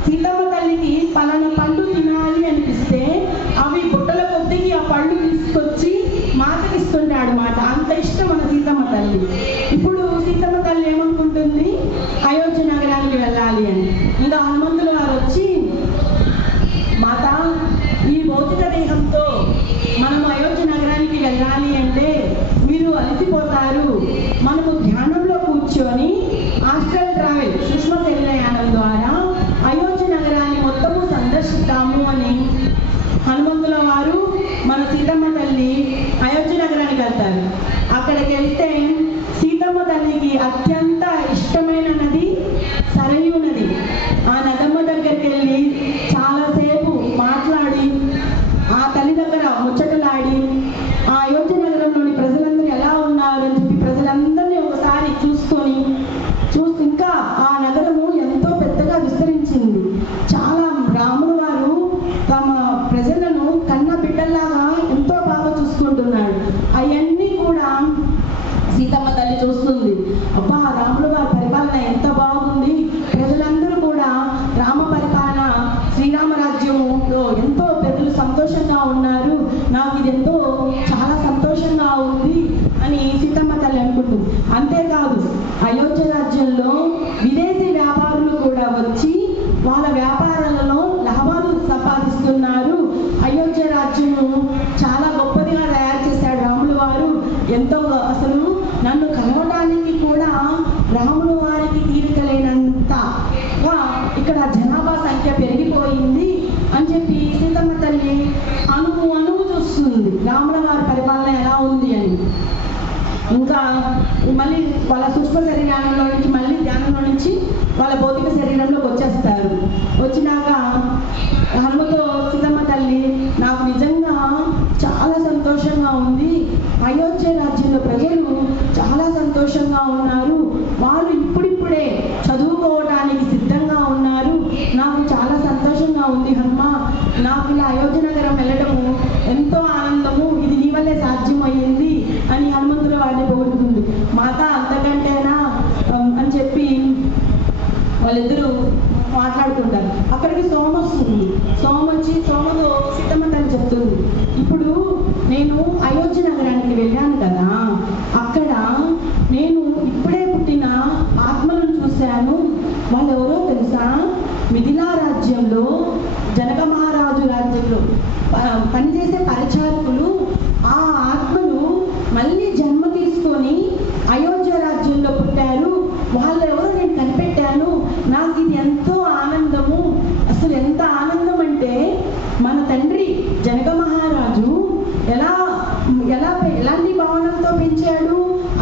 సీతమ్మ తల్లికి పలానా పండు తినాలి అనిపిస్తే అవి బుట్టల కొద్దికి ఆ పళ్ళు తీసుకొచ్చి మాతకి ఇస్తుంటాడు మాట. అంత ఇష్టం మన సీతమ్మ తల్లి. ఇప్పుడు సీతమ్మ తల్లి ఏమనుకుంటుంది, అయోధ్య నగరానికి వెళ్ళాలి అని. ఇంకా హనుమంతుల వారు వచ్చి, మాత ఈ భౌతిక దేహంతో మనము అయోధ్య నగరానికి వెళ్ళాలి అంటే మీరు అలసిపోతారు, మనము ధ్యానంలో కూర్చొని ఆస్ట్రల్ ట్రావెల్ సూక్ష్మ శరీరయానం ద్వారా అయోధ్య నగరాన్ని మొత్తము సందర్శిస్తాము అని హనుమంతుల వారు మన సీతమ్మ తల్లి అయోధ్య నగరానికి వెళ్తారు. అక్కడికి వెళ్తే సీతమ్మ తల్లికి అత్యంత ఇష్టమైన నది సరయూ నది. ఆ నదమ్మ దగ్గరికి వెళ్ళి చాలాసేపు మాట్లాడి ఆ తల్లి దగ్గర ముచ్చటలాడి ఆ అయోధ్య నగరంలోని ప్రజలందరూ ఎలా ఉన్నారు అని చెప్పి ప్రజలందరినీ ఒకసారి చూసి ఇంకా ఆ నగరము ఎంతో పెద్దగా విస్తరించింది. చాలా రాములు వారు తమ ప్రజలను కన్న బిడ్డల్లాగా ఎంతో బాగా చూసుకుంటున్నాడు. అవన్నీ కూడా సీతమ్మ తల్లి చూస్తుంది. అబ్బా, రాములు వారి పరిపాలన ఎంత బాగుంది, ప్రజలందరూ కూడా రామ పరిపాలన శ్రీరామరాజ్యంలో ఎంతో ప్రజలు సంతోషంగా ఉన్నారు, నాకు ఇది ఎంతో చాలా సంతోషంగా ఉంది అని సీతమ్మ తల్లి అనుకుంటుంది. అంతేకాదు అయోధ్య రాజ్యంలో విదేశీ వ్యాపారులు కూడా వచ్చి వాళ్ళ వ్యాపారాలలో లాభాలు సంపాదిస్తున్నారు. అయోధ్య రాజ్యము చాలా గొప్పదిగా తయారు చేశాడు రాములు వారు. ఎంతో అసలు నన్ను కలవడానికి కూడా రాములు వారికి తీరికలేనంతగా ఇక్కడ జనాభా సంఖ్య పెరిగిపోయింది అని చెప్పి సీతమ్మ తల్లి అణువు చూస్తుంది రాముల వారి పరిపాలన ఎలా ఉంది అని. ఇంకా మళ్ళీ వాళ్ళ సూక్ష్మ శరీరంలో నుంచి మళ్ళీ ధ్యానంలో నుంచి వాళ్ళ భౌతిక శరీరంలోకి వచ్చేస్తారు. వచ్చినాక హనుమతో సీతమ్మ తల్లి, నాకు నిజంగా చాలా సంతోషంగా ఉంది, అయోధ్య రాజ్యంలో ప్రజలు చాలా సంతోషంగా ఉన్నారు, వాళ్ళు ఇప్పుడిప్పుడే చదువుకోవడానికి సిద్ధంగా ఉన్నారు, నాకు చాలా సంతోషంగా ఉంది హనుమ, నాకు ఇలా అయోధ్య నగరం వెళ్ళడము ఎంతో ఆనందము, ఇది నీ వల్లే సాధ్యం అయ్యింది అని హనుమంతుల వారిని పొగుడుతుంది. మాత అంతకంటేనా అని చెప్పి వాళ్ళిద్దరూ మాట్లాడుతుంటారు. అక్కడికి సోమ వస్తుంది. సోమ వచ్చి సోమతో సీతమ్మ తల్లి చెప్తుంది, ఇప్పుడు నేను అయోధ్య నగరానికి వెళ్ళాను కదా, అక్కడ నేను ఇప్పుడే పుట్టిన ఆత్మలను చూశాను. వాళ్ళు ఎవరో తెలుసా, మిథిలా రాజ్యంలో జనక మహారాజు రాజ్యంలో పనిచేసే పరిచారకులు ఆ ఆత్మలు మళ్ళీ జన్మ తీసుకొని అయోధ్య రాజ్యంలో పుట్టారు. వాళ్ళు ఎవరో నేను కనిపెట్టాను. నాకు ఇది ఎంతో ఆనందము. అసలు ఎంత ఆనందం అంటే మన తండ్రి జనక మహారాజు ఎలాంటి భావనలతో పెంచాడు,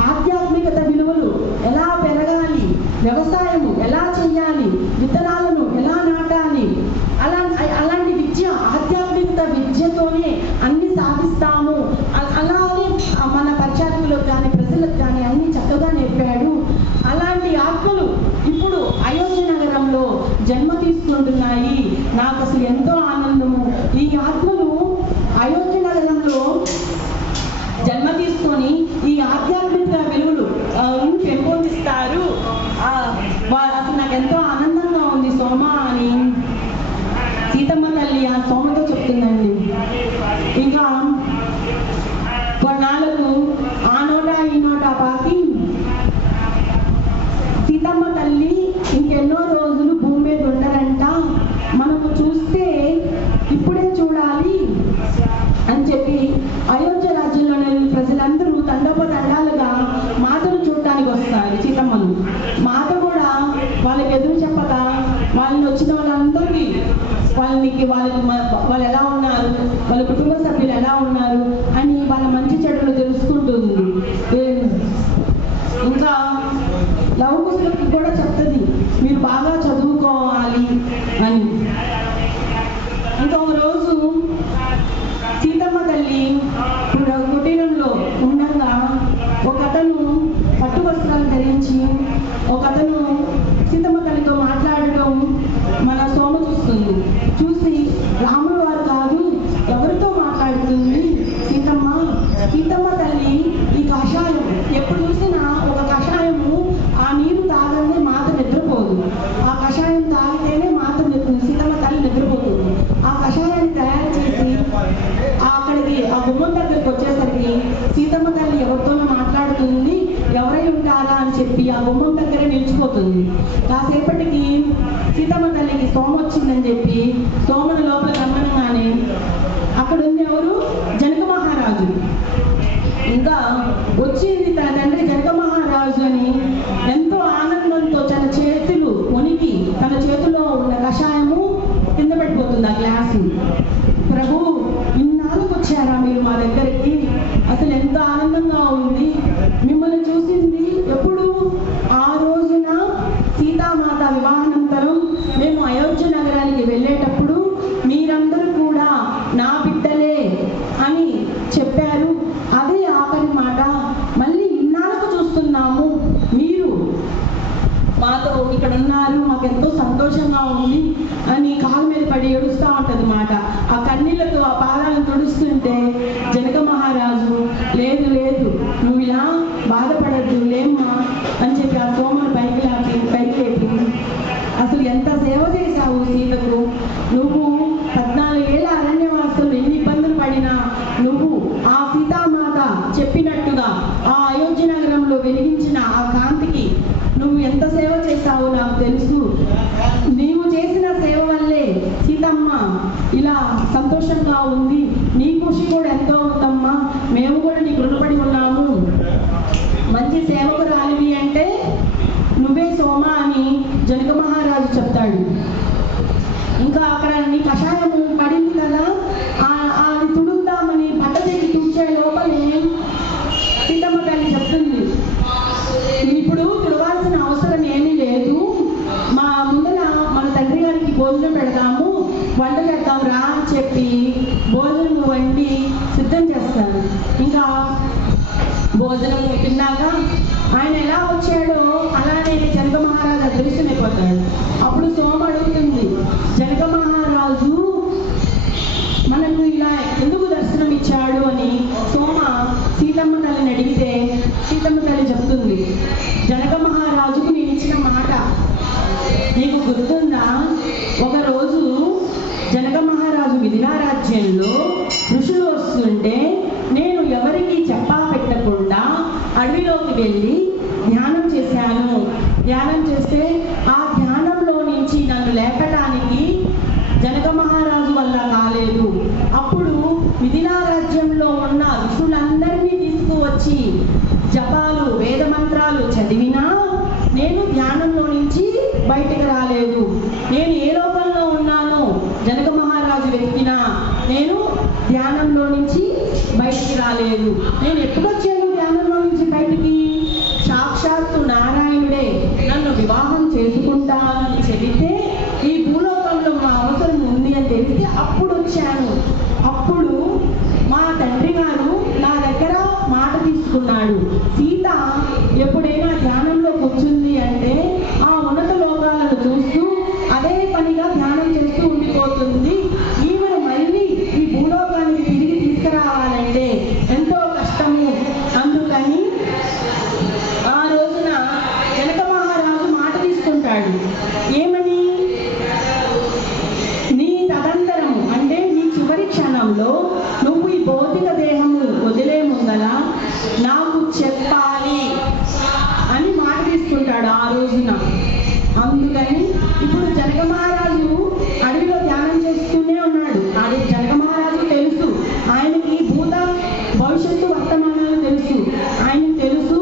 ఆధ్యాత్మికత విలువలు ఎలా పెరగాలి, వ్యవసాయము ఎలా చేయాలి, విత్తనాలను ఎలా నాటాలి, అలాంటి విద్య ఆధ్యాత్మికత విద్యతోనే అన్ని సాధిస్తాము అలానే మన పరిచారకులకు కానీ ప్రజలకు కానీ అన్ని చక్కగా నేర్పాడు. అలాంటి ఆత్మలు ఇప్పుడు అయోధ్య నగరంలో జన్మ తీసుకుంటున్నాయి. నాకు అసలు ఎంతో ఆనందము. ఈ ఆత్మలు అయోధ్య నగరంలో జన్మ తీసుకొని చేసుకొని ఈ ఆధ్యాత్మిక వెలుగులు పెంపొందిస్తారు. అసలు నాకు ఎంతో ఆనందంగా ఉంది సోమ అని సీతమ్మ తల్లి ఆ సోమతో చెప్తుందండి. ఇంకా కొన్నాళ్ళకు ఆ నోట ఈ నోట పాకి సీతమ్మ తల్లి ఇంకెన్నో రోజులు భూమి మీద ఉండరంట, మనము చూస్తే ఇప్పుడే చూడాలి అని చెప్పి అయోధ్య రాజ్యంలోని ప్రజలందరూ తండోపతండాలుగా మాతను చూడటానికి వస్తారు. సీతమ్మను మాత కూడా వాళ్ళకి ఎదురు చెప్పగా వాళ్ళని వచ్చిన వాళ్ళందరికీ వాళ్ళు ఎలా ఉన్నారు, వాళ్ళ కుటుంబ సభ్యులు ఎలా ఉన్నారు అని వాళ్ళ మంచి చెడులు తెలుసుకుంటుంది. ఇంకా లవకుశులకు కూడా చెప్తుంది మీరు బాగా చదువుకోవాలి అని. ఇంకా ఒక రోజు సీతమ్మ తల్లి కుటీరంలో ఉండగా ఒక అతను పట్టు వస్త్రాలు ధరించి ఒక అతను సీతమ్మ తల్లితో మాట్లాడటం మన సోమ చూస్తుంది. చూసి రాముడు వారు కాదు ఎవరితో మాట్లాడుతుంది సీతమ్మ, సీతమ్మ తల్లి ఈ కషాయం ఎప్పుడు చూసినా ఒక కషాయము ఆ నీరు తాగనే మాత నిద్రపోదు, ఆ కషాయం తాగితేనే మాత సీతమ్మ తల్లి నిద్రపోతుంది. ఆ కషాయాన్ని తయారు చేసి అక్కడికి ఆ గుమ్మం దగ్గరికి వచ్చేసరికి సీతమ్మ తల్లి ఎవరితోనో మాట్లాడుతుంది, ఎవరై ఉంటారా అని చెప్పి ఆ గుమ్మం దగ్గర నిలిచిపోతుంది. కాసేపటికి సీతమ్మ తల్లికి సోమ వచ్చిందని చెప్పి సోమను లోపల రమ్మనగానే అక్కడ ఉంది ఎవరు, జనక మహారాజు. ఇంకా వచ్చింది తన తండ్రి జనక మహారాజు అని ఎంతో ఆనందంతో తన చేతులు వణికి తన చేతిలో ఉన్న కషాయము కింద పడిపోతుంది ఆ గ్లాసు. ప్రభు ఇన్నాళ్ళకు వచ్చారా మీరు మా దగ్గరికి, అసలు ఎంత ఆనందంగా ఉంది, మిమ్మల్ని చూసింది ఎప్పుడు ఆ రోజున సీతామాత వివాహానంతరం మేము అయోధ్య నగరానికి వెళ్ళేటప్పుడు మీరందరూ కూడా నా బిడ్డలే అని చెప్పారు, అదే ఆఖరి మాట, మళ్ళీ ఇన్నాళ్ళకు చూస్తున్నాము మీరు మాతో ఇక్కడ ఉన్నారు, మాకెంతో సంతోషంగా ఉంది అని కాళ్ళ మీద పడి ఏడుస్తూ ఉంటుంది మాట. ఆ కన్నీళ్లతో ఆ పాదాలను తుడుస్తుంటే జనక మహారాజు లేదు లేదు నువ్వు ఇలా బాధపడద్దు లేమ్మా అని చెప్పి ఆ సోమను పైకి లేపి అసలు ఎంత సేవ చేశావు సీతకు, నువ్వు 14 ఏళ్ళ అరణ్యవాసులు ఎన్ని ఇబ్బందులు పడినా నువ్వు ఆ సీతామాత చెప్పినట్టుగా ఆ అయోధ్య నగరంలో వెలిగించిన ఆ కాంతికి నువ్వు ఎంత సేవ చేశావో నాకు తెలుసు, నీవు చేసిన సేవ వల్లే సీతమ్మ ఇలా సంతోషంగా ఉంది, నీ కృషి కూడా ఎంతో ఉందమ్మా, మేము కూడా నీకు రుణపడి ఉన్నాము, మంచి సేవకురాలివి అంటే నువ్వే సోమ అని జనక మహారాజు చెప్తాడు. ఇంకా అక్కడ నీ కషాయము పడింది కదా అది తుడుద్దామని బట్ట తెగి తుడిచే లోపలే సీతమ్మ తల్లి చెప్తుంది ఇప్పుడు తుడవాల్సిన అవసరం ఏమీ లేదు, మా ముందర మన తండ్రి గారికి భోజనం పెడతాము, వంట చేద్దాం రా అని చెప్పి భోజనం వండి సిద్ధం చేస్తాను. ఇంకా భోజనం తిన్నాక ఆయన ఎలా వచ్చాడో అలానే జనక మహారాజు అదృశ్యమైపోతాడు. అప్పుడు సోమ అడుగుతుంది జనక మహారాజు మనకు ఇలా ఎందుకు దర్శనం ఇచ్చాడు అని. సోమ సీతమ్మ తల్లిని అడిగితే సీతమ్మ తల్లి చెప్తుంది జనక మహారాజుకు నేను ఇచ్చిన మాట నీకు గుర్తుందా, ఒకరోజు జనక మహారాజు మిథిలా రాజ్యంలో ఋషులు వస్తుంటే నేను ఎవరికి చెప్పా పెట్టకుండా అడవిలోకి వెళ్ళి ధ్యానం చేశాను, ధ్యానం చేస్తే ఆ ధ్యానంలో నుంచి నన్ను లేపటానికి జనక మహారాజు వల్ల కాలేదు, అప్పుడు మిథిలా రాజ్యంలో ఉన్న ఋషులందరినీ తీసుకువచ్చి జపాలు వేద మంత్రాలు చదివినా నేను ధ్యానంలో నుంచి బయటికి రాలేదు, నేను ఏ లోకంలో ఉన్నానో జనక మహారాజు వెతికినా నేను ధ్యానంలో నుంచి బయటికి రాలేదు, నేను ఎప్పుడు వచ్చాను ధ్యానంలో నుంచి బయటికి, సాక్షాత్తు నారాయణుడే నన్ను వివాహం చేసుకుంటానని చెబితే ఈ భూలోకంలో మా అవసరం ఉంది అని తెలిస్తే అప్పుడు వచ్చాను, అప్పుడు మా తండ్రి గారు నా దగ్గర మాట తీసుకున్నాడు, సీత ఎప్పుడైనా ధ్యానంలో కూర్చుంది అంటే ఆ ఉన్నత లోకాలను చూస్తూ అదే పనిగా ధ్యానం చేస్తూ ఉండిపోతుంది, ఈమెను మళ్ళీ ఈ భూలోకానికి తిరిగి తీసుకురావాలంటే ఎంతో కష్టము కదా, నాకు చెప్పాలి అని మాట తీసుకుంటాడు ఆ రోజున. అందుకని ఇప్పుడు జనక మహారాజు అడవిలో ధ్యానం చేస్తూనే ఉన్నాడు. అది జనక మహారాజు తెలుసు, ఆయనకి భూత భవిష్యత్తు వర్తమానాలు తెలుసు. ఆయనకు తెలుసు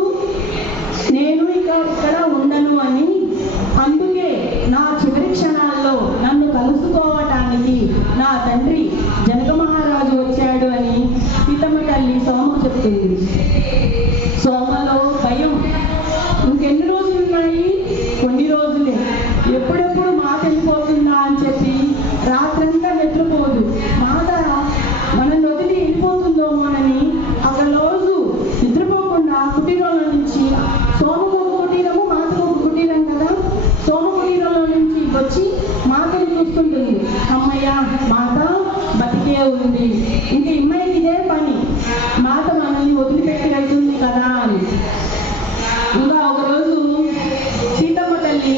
నేను ఇక్కడ ఉండను అని. అందుకే నా చివరి క్షణాల్లో నన్ను కలుసుకోవటానికి నా తండ్రి జనక మహారాజు వచ్చాడు అని సీతమ్మ తల్లి సోమకు చెప్తుంది. సోమలో భయం. ఇంకెన్ని రోజులు ఉన్నాయి? కొన్ని రోజులే. ఎప్పుడెప్పుడు మాత వెళ్ళిపోతుందా అని చెప్పి రాత్రంతా నిద్రపోదు. మాత మనల్ని వదిలి వెళ్ళిపోతుందోమోనని అక్కడ రోజు నిద్రపోకుండా కుటీరంలో నుంచి, సోమకు ఒక కుటీరము మాతకు ఒక కుటీరం కదా, సోమ కుటీరంలో నుంచి వచ్చి మాతని చూస్తుంటుంది. అమ్మయ్య మాత బతికే ఉంది, ఇంక ఇమ్మాయికి ఇదే పని, మాత మనల్ని వదిలిపెట్టి వెళ్తుంది కదా అని. ఇంకా ఒకరోజు సీతమ్మ తల్లి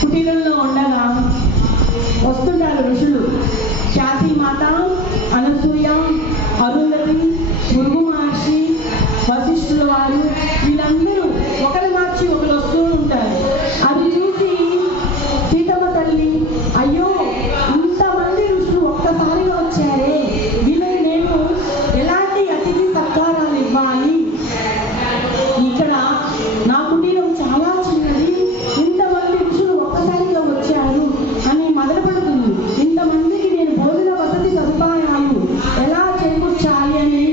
కుటీరంలో ఉండగా వస్తున్నారు ఋషులు. శాతి మాత, అనసూయ, అరుంధతి, భృగు మహర్షి, వశిష్ఠుల వారు, వీళ్ళందరూ ఒకరు మార్చి ఒకరు వస్తూ ఉంటారు. అది చూసి సీతమ్మ తల్లి, అయ్యో ఇంతమంది ఋషులు ఒక్కసారిగా వచ్చారే, వీళ్ళని నేను ఎలాంటి అతిథి సత్కారాలు ఇవ్వాలి? ఇక్కడ నా కుటీరం చాలా చిన్నది, ఇంతమంది ఋషులు ఒక్కసారిగా వచ్చారు అని మొదలుపడుతుంది. ఇంతమందికి నేను భోజన వసతి సదుపాయాలు ఎలా చేకూర్చాలి అని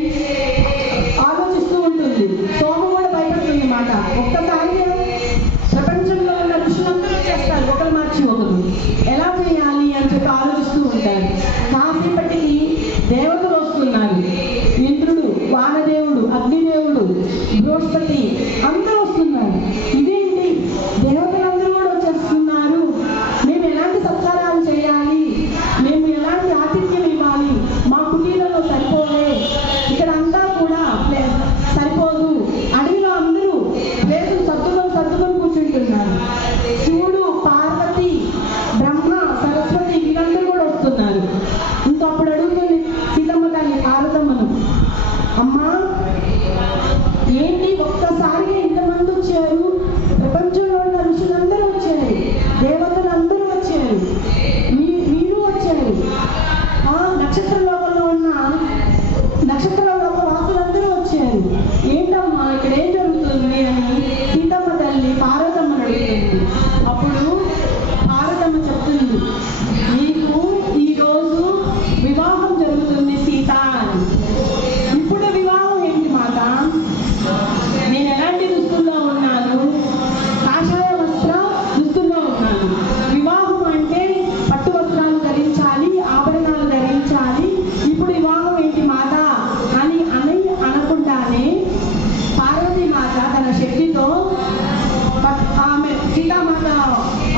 ఆలోచిస్తూ ఉంటుంది. సోమ కూడా భయపడుతుంది మాట. ఒక్కసారిగా ప్రపంచంలో ఉన్న ఋషులందరూ చేస్తారు, ఒకరు మార్చి ఒకరు, ఎలా చేయాలి అని చెప్పి ఆలోచిస్తూ ఉంటారు. కాసేపటికి దేవతలు వస్తున్నారు. ఇంద్రుడు, వానదేవుడు, అగ్నిదేవుడు, బృహస్పతి అందరూ వస్తున్నారు. ఇదేంటి దేవతలందరూ కూడా వచ్చేస్తున్నారు, మేము ఎలాంటి సత్కారాలు చేయాలి, మేము ఎలాంటి ఆతిథ్యం ఇవ్వాలి, మా కుటీరంలో సరిపోలే, ఇక్కడ అంతా కూడా సరిపోదు, అడవిలో అందరూ ప్లేసులు సర్దుకొని కూర్చుంటున్నారు. శివుడు, పార్వతి, బ్రహ్మ, సరస్వతి వీళ్ళందరూ కూడా వస్తున్నారు. ఇంకా అప్పుడు అడుగుతుంది సీతమ్మ తల్లి పార్వతమ్మను, అమ్మా ఏంటి ఒక్కసారిగా ఇంతమంది వచ్చారు? ప్రపంచంలో ఉన్న ఋషులందరూ వచ్చారు, దేవతలందరూ వచ్చారు, మీరు వచ్చారు, నక్షత్ర లోకంలో ఉన్న నక్షత్ర లోక వాసులందరూ వచ్చారు, ఏంటమ్మా ఇక్కడ ఏం జరుగుతుంది అని సీతమ్మ తల్లి పార్వతమ్మను అడుగుతుంది. అప్పుడు పార్వతమ్మ చెప్తుంది, నీకు ఈరోజు వివాహం జరుగుతుంది సీత అని. ఇప్పుడు వివాహం ఏంటి మాట? నేను ఎలాంటి దుస్తుల్లో ఉన్నాను? కాషాయ వస్త్ర దుస్తుల్లో ఉన్నాను. వివాహం అంటే పట్టు వస్త్రాలు ధరించాలి, ఆభరణాలు ధరించాలి. ఇప్పుడు వివాహం ఏంటి మాత అని అనకుండానే పార్వతీ మాత తన శక్తితో ఆమె సీతామాత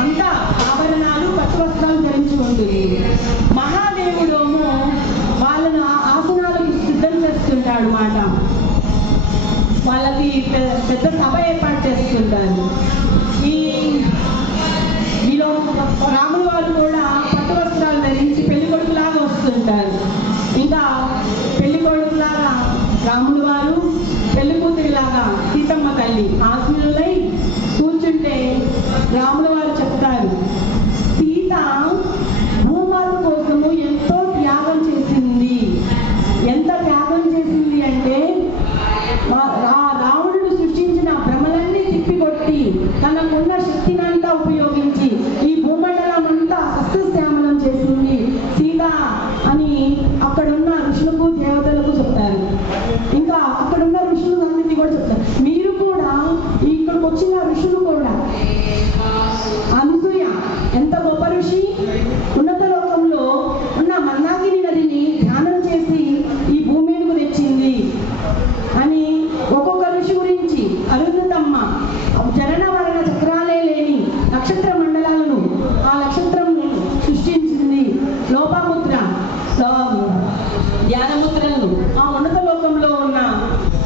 అంతా ఆభరణాలు, పట్టు వస్త్రాలు ధరించి ఉంటుంది. మహాదేవుడేమో వాళ్ళను ఆసనాలకు సిద్ధం చేస్తుంటాడు మాట. వాళ్ళకి పెద్ద సభ ఏర్పాటు చేస్తుంటారు. వీళ్ళు రాములు వారు కూడా పట్టు వస్త్రాలు ధరించి పెళ్లి కొడుకులాగా వస్తుంటారు. ఇంకా పెళ్లి కొడుకులాగా రాములు వారు, పెళ్లి కూతురిలాగా సీతమ్మ తల్లి ఆసనులై కూర్చుంటే రాముల వారు చెప్తారు, సీత భూమాత కోసము ఎంతో త్యాగం చేసింది. ఎంత త్యాగం చేసింది అంటే రావణుడు సృష్టించిన భ్రమలన్నీ తిప్పికొట్టి తనకున్న శక్తినంతా ఉపయోగించి ఈ భూమండలం అంతా సస్యశ్యామలం చేసింది సీత అని అక్కడున్న ఋషులకు, దేవతలకు చెప్తారు. ఇంకా అక్కడున్న ఋషులు అందరినీ కూడా చెప్తారు. మీరు కూడా ఇక్కడికి వచ్చిన ఋషులు కూడా, అనసూయ ఎంత గొప్ప ఋషి, ఉన్నత లోకంలో ఉన్న మందాకిని నదిని ధ్యానం చేసి ఈ భూమి మీదకు తెచ్చింది అని ఒక్కొక్క ఋషి గురించి, అరుంధతమ్మ జనన మరణ చక్రాలే లేని నక్షత్ర మండలాలను ఆ నక్షత్రం సృష్టించింది, లోపాముద్ర ధ్యానముద్రలను ఆ ఉన్నత లోకంలో ఉన్న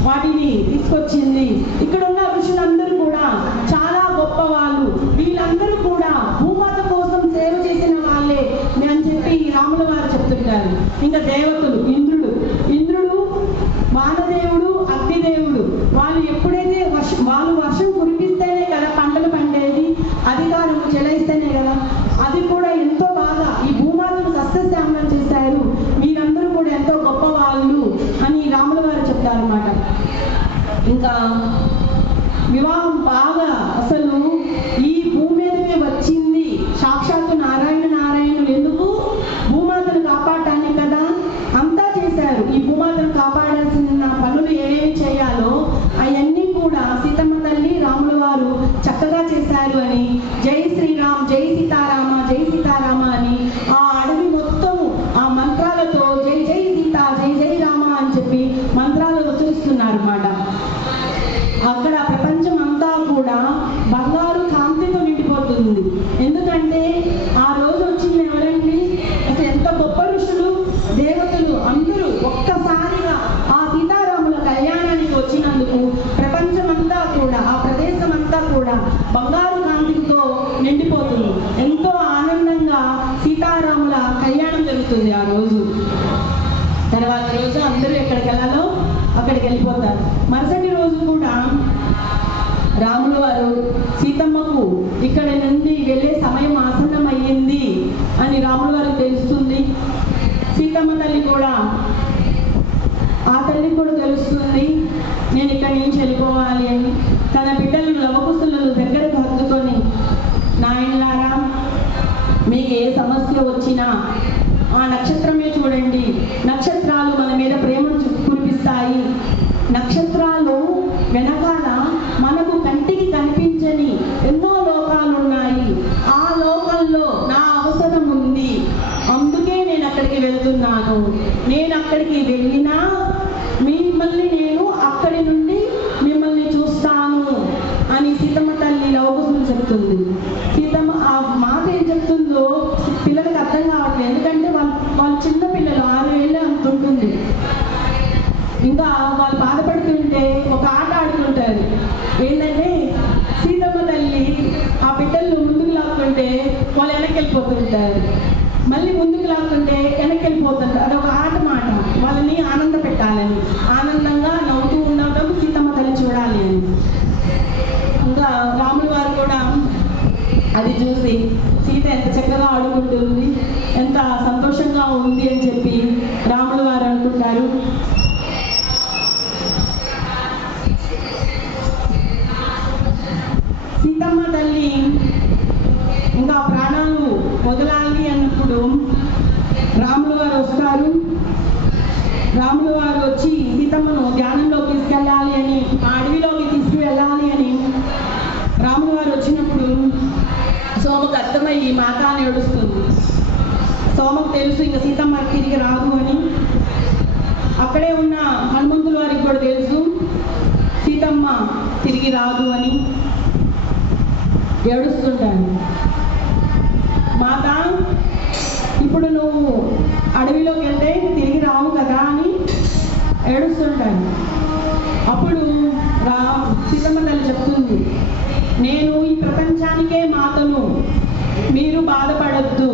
వాటిని తీసుకొచ్చింది. ఇక్కడ ఉన్న ఋషులందరూ కూడా చాలా గొప్ప వాళ్ళు, వీళ్ళందరూ కూడా భూమాత కోసం సేవ చేసిన వాళ్ళే అని చెప్పి రాముల వారు చెప్తుంటారు. ఇంకా దేవతలు, ఇంద్రుడు అక్కడికి వెళ్ళిపోతారు. మరుసటి రోజు కూడా రాములు వారు సీతమ్మకు ఇక్కడి నుండి వెళ్ళే సమయం ఆసన్నం అయ్యింది అని రాములు వారికి తెలుస్తుంది. సీతమ్మ తల్లి కూడా ఆ తల్లికి కూడా తెలుస్తుంది నేను ఇక్కడి నుంచి వెళ్ళిపోవాలి అని. తన బిడ్డలను లవకుశులను దగ్గరకు హత్తుకొని, నాయనలారా మీకు ఏ సమస్య వచ్చినా ఆ నక్షత్రమే చూడండి, నక్షత్రాలు మన మీద ప్రేమను కురిపిస్తాయి. నక్షత్రాలు వెనకాల మనకు కంటికి కనిపించని ఎన్నో లోకాలు ఉన్నాయి. ఆ లోకంలో నా అవసరం ఉంది, అందుకే నేను అక్కడికి వెళ్తున్నాను. నేను అక్కడికి వెళ్ళినా మిమ్మల్ని నేను అక్కడి నుండి మిమ్మల్ని చూస్తాను అని సీతమ్మ తల్లి లవకుశులు చెప్తుంది. సీతమ్మ ఆ మాట ఏం చెప్తుందో పిల్లలకు అర్థం కావట్లేదు, ఎందుకంటే వాళ్ళు చిన్న పిల్లలు, 6 ఏళ్ళు అంటుంటుంది. ఇంకా వాళ్ళు బాధపడుతుంటే ఒక ఆట ఆడుకుంటారు. ఏంటంటే సీతమ్మ తల్లి ఆ బిడ్డలను ముందుకు లాక్కుంటే వాళ్ళు వెనక్కి వెళ్ళిపోతుంటారు, మళ్ళీ ముందుకు లాక్కుంటే వెనక్కి వెళ్ళిపోతుంటారు. అదొక ఆట మాట, వాళ్ళని ఆనంద పెట్టాలని, ఆనందంగా నవ్వుతూ ఉండటం సీతమ్మ తల్లి చూడాలి అని. ఇంకా రాములు వారు కూడా అది చూసి సీత ఎంత చక్కగా ఆడుకుంటుంది, ఎంత సంతోషంగా ఉంది అని చెప్పి రాములు వారు అనుకుంటారు. సీతమ్మ తల్లి ఇంకా ప్రాణాలు వదలాలి అన్నప్పుడు రాములు వారు వస్తారు. రాములు వారు వచ్చి సీతమ్మను ధ్యానంలోకి తీసుకెళ్ళాలి అని, ఆ అడవిలోకి తీసుకువెళ్ళాలి అని రాములు వారు వచ్చినప్పుడు సోమకు అర్థమయ్యి మాత అని ఏడుస్తుంది. సోమకు తెలుసు ఇంకా సీతమ్మ తిరిగి రాదు అని. అక్కడే ఉన్న హనుమంతుల వారికి కూడా తెలుసు సీతమ్మ తిరిగి రాదు అని. ఏడుస్తుంటాను, మాత ఇప్పుడు నువ్వు అడవిలోకి వెళ్తే తిరిగి రావు కదా అని ఏడుస్తుంటాను. అప్పుడు సీతమ్మ తల్లి చెప్తుంది, నేను ఈ ప్రపంచానికే మాతను, మీరు బాధపడద్దు,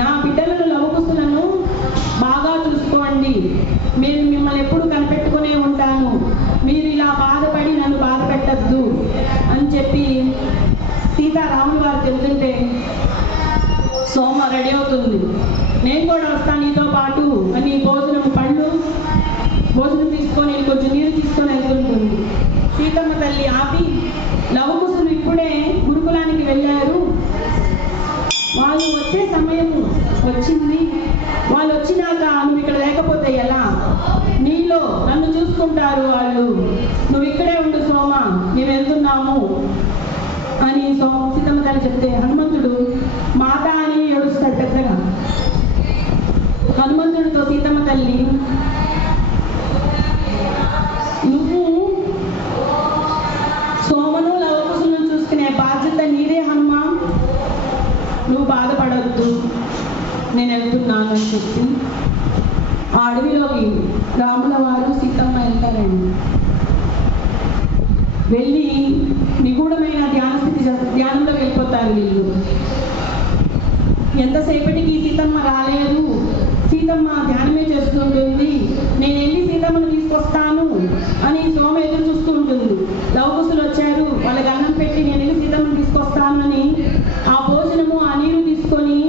నా బిడ్డలను లవకుశులను బాగా చూసుకోండి, నేను మిమ్మల్ని ఎప్పుడు కనిపెట్టుకునే ఉంటాను, మీరు ఇలా బాధపడి నన్ను బాధ పెట్టద్దు అని చెప్పి సీతారాములు వారు చెబుతుంటే సోమ రెడీ అవుతుంది. నేను కూడా వస్తాను నీతో పాటు అని భోజనం తీసుకొని కొంచెం నీరు తీసుకొని వెళ్తుంటుంది. సీతమ్మ తల్లి ఆపి, లవకుశులు ఇప్పుడే గురుకులానికి వెళ్ళారు, వాళ్ళు వచ్చే సమయం వచ్చింది, వాళ్ళు వచ్చినాక నువ్వు ఇక్కడ లేకపోతే ఎలా, నీలో నన్ను చూసుకుంటారు వాళ్ళు, నువ్వు ఇక్కడే ఉండు సోమ, మేము వెళ్తున్నాము అని సీతమ్మ తల్లి చెప్తే హనుమంతుడు మాత అని ఏడుస్తాడు పెద్దగా. హనుమంతుడితో సీతమ్మ తల్లి, నువ్వు సోమను లవకుశులను చూసుకునే బాధ్యత నీదే హనుమ, నువ్వు బాధపడవద్దు, నేను వెళ్తున్నాను అని చెప్పి ఆ అడవిలోకి రాముల వారు సీతమ్మ వెళ్తారండి. వెళ్ళి నిగూఢమైన ధ్యానంలోకి వెళ్ళిపోతారు వీళ్ళు. ఎంతసేపటికి సీతమ్మ రాలేదు, సీతమ్మ ధ్యానమే చేస్తుంటుంది, నేను వెళ్ళి సీతమ్మను తీసుకొస్తాను అని సోమ ఎదురు చూస్తూ ఉంటుంది. లవకుశులు వచ్చారు, వాళ్ళకి అన్నం పెట్టి నేను వెళ్ళి సీతమ్మను తీసుకొస్తాను అని ఆ భోజనము ఆ నీరు తీసుకొని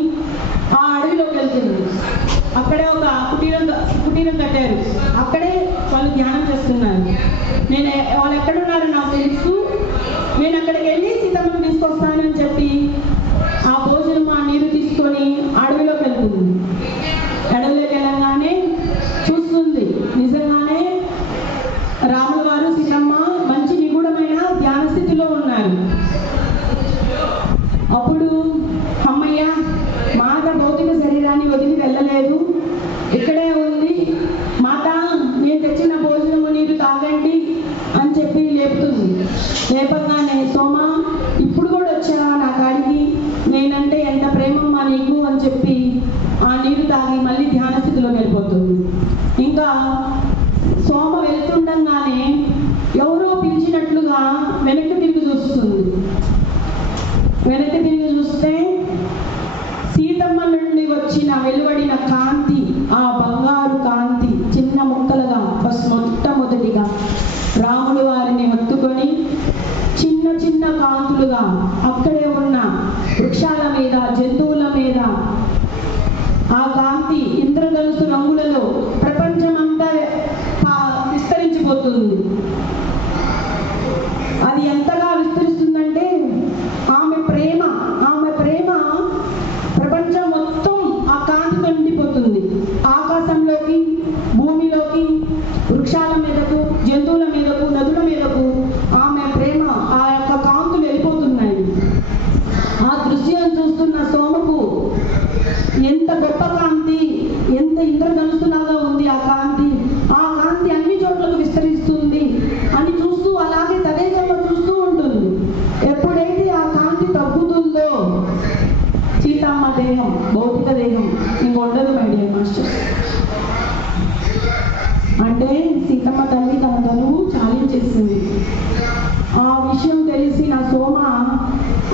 ఆ అడవిలోకి వెళ్తుంది. అక్కడే ఒక కుటీరం కట్టారు, అక్కడే వాళ్ళు ధ్యానం చేస్తున్నారు. వాళ్ళు ఎక్కడున్నారో నాకు తెలుసు, నేను అక్కడికి వెళ్ళి సీతమ్మను తీసుకొస్తానని చెప్పి ఆ భోజనం ఆ నీరు తీసుకొని అడవిలోకి వెళ్తుంది. అడవిలోకి వెళ్ళగానే చూస్తుంది నిజంగానే రాముల వారు సీతమ్మ మంచి నిగూఢమైన ధ్యాన స్థితిలో ఉన్నారు. అప్పుడు అమ్మయ్య, మాత భౌతిక శరీరాన్ని వదిలి వెళ్ళలేదు, ఇక్కడే ఉంది, మాత నేను తెచ్చిన భోజనము నీరు తాగండి అని చెప్పి లేపుతుంది. లేపగానే సోమ ఇప్పుడు కూడా వచ్చావా నా కాడికి, నేనంటే ఎంత ప్రేమమ్మా నీకు అని చెప్పి ఆ నీరు తాగి మళ్ళీ ధ్యాన స్థితిలోకి వెళ్ళిపోతుంది. ఇంకా సోమ వెళ్తుండగానే ఎవరో పిలిచినట్లుగా వెనక్కి తిరిగి చూస్తుంది. వెనక్కి తిరిగి చూస్తే సీతమ్మ నుండి వచ్చిన వెలువడిన కాంతి, ఆ బంగారు కాంతి చిన్న ముక్కలుగా మొట్టమొదటి విస్తరించిపోతుంది. అది ఎంతగా విస్తరిస్తుందంటే ఆమె ప్రేమ ప్రపంచం మొత్తం ఆ కాంతితో నిండిపోతుంది. ఆకాశంలోకి, భూమిలోకి, వృక్షాల మీదకు, జంతువుల మీదకు, నదుల మీదకు ఆమె ప్రేమ, ఆ యొక్క కాంతులు వెళ్ళిపోతున్నాయి. ఆ దృశ్యం చూస్తున్న సోమకు ఎంత గొప్ప కాంతి, ఎంత ఇంద్రధనుస్సులాగా ఉంది ఆ కాంతి అన్ని చోట్లకు విస్తరిస్తుంది అని చూస్తూ అలాగే తదేకంగా చూస్తూ ఉంటుంది. ఎప్పుడైతే ఆ కాంతి తగ్గుతుందో సీతమ్మ దేహం, భౌతిక దేహం ఇంకొండదు మై డియర్ మాస్టర్స్. అంటే సీతమ్మ తల్లి తన తనువు చాలించేసింది. ఆ విషయం తెలిసి నా సోమ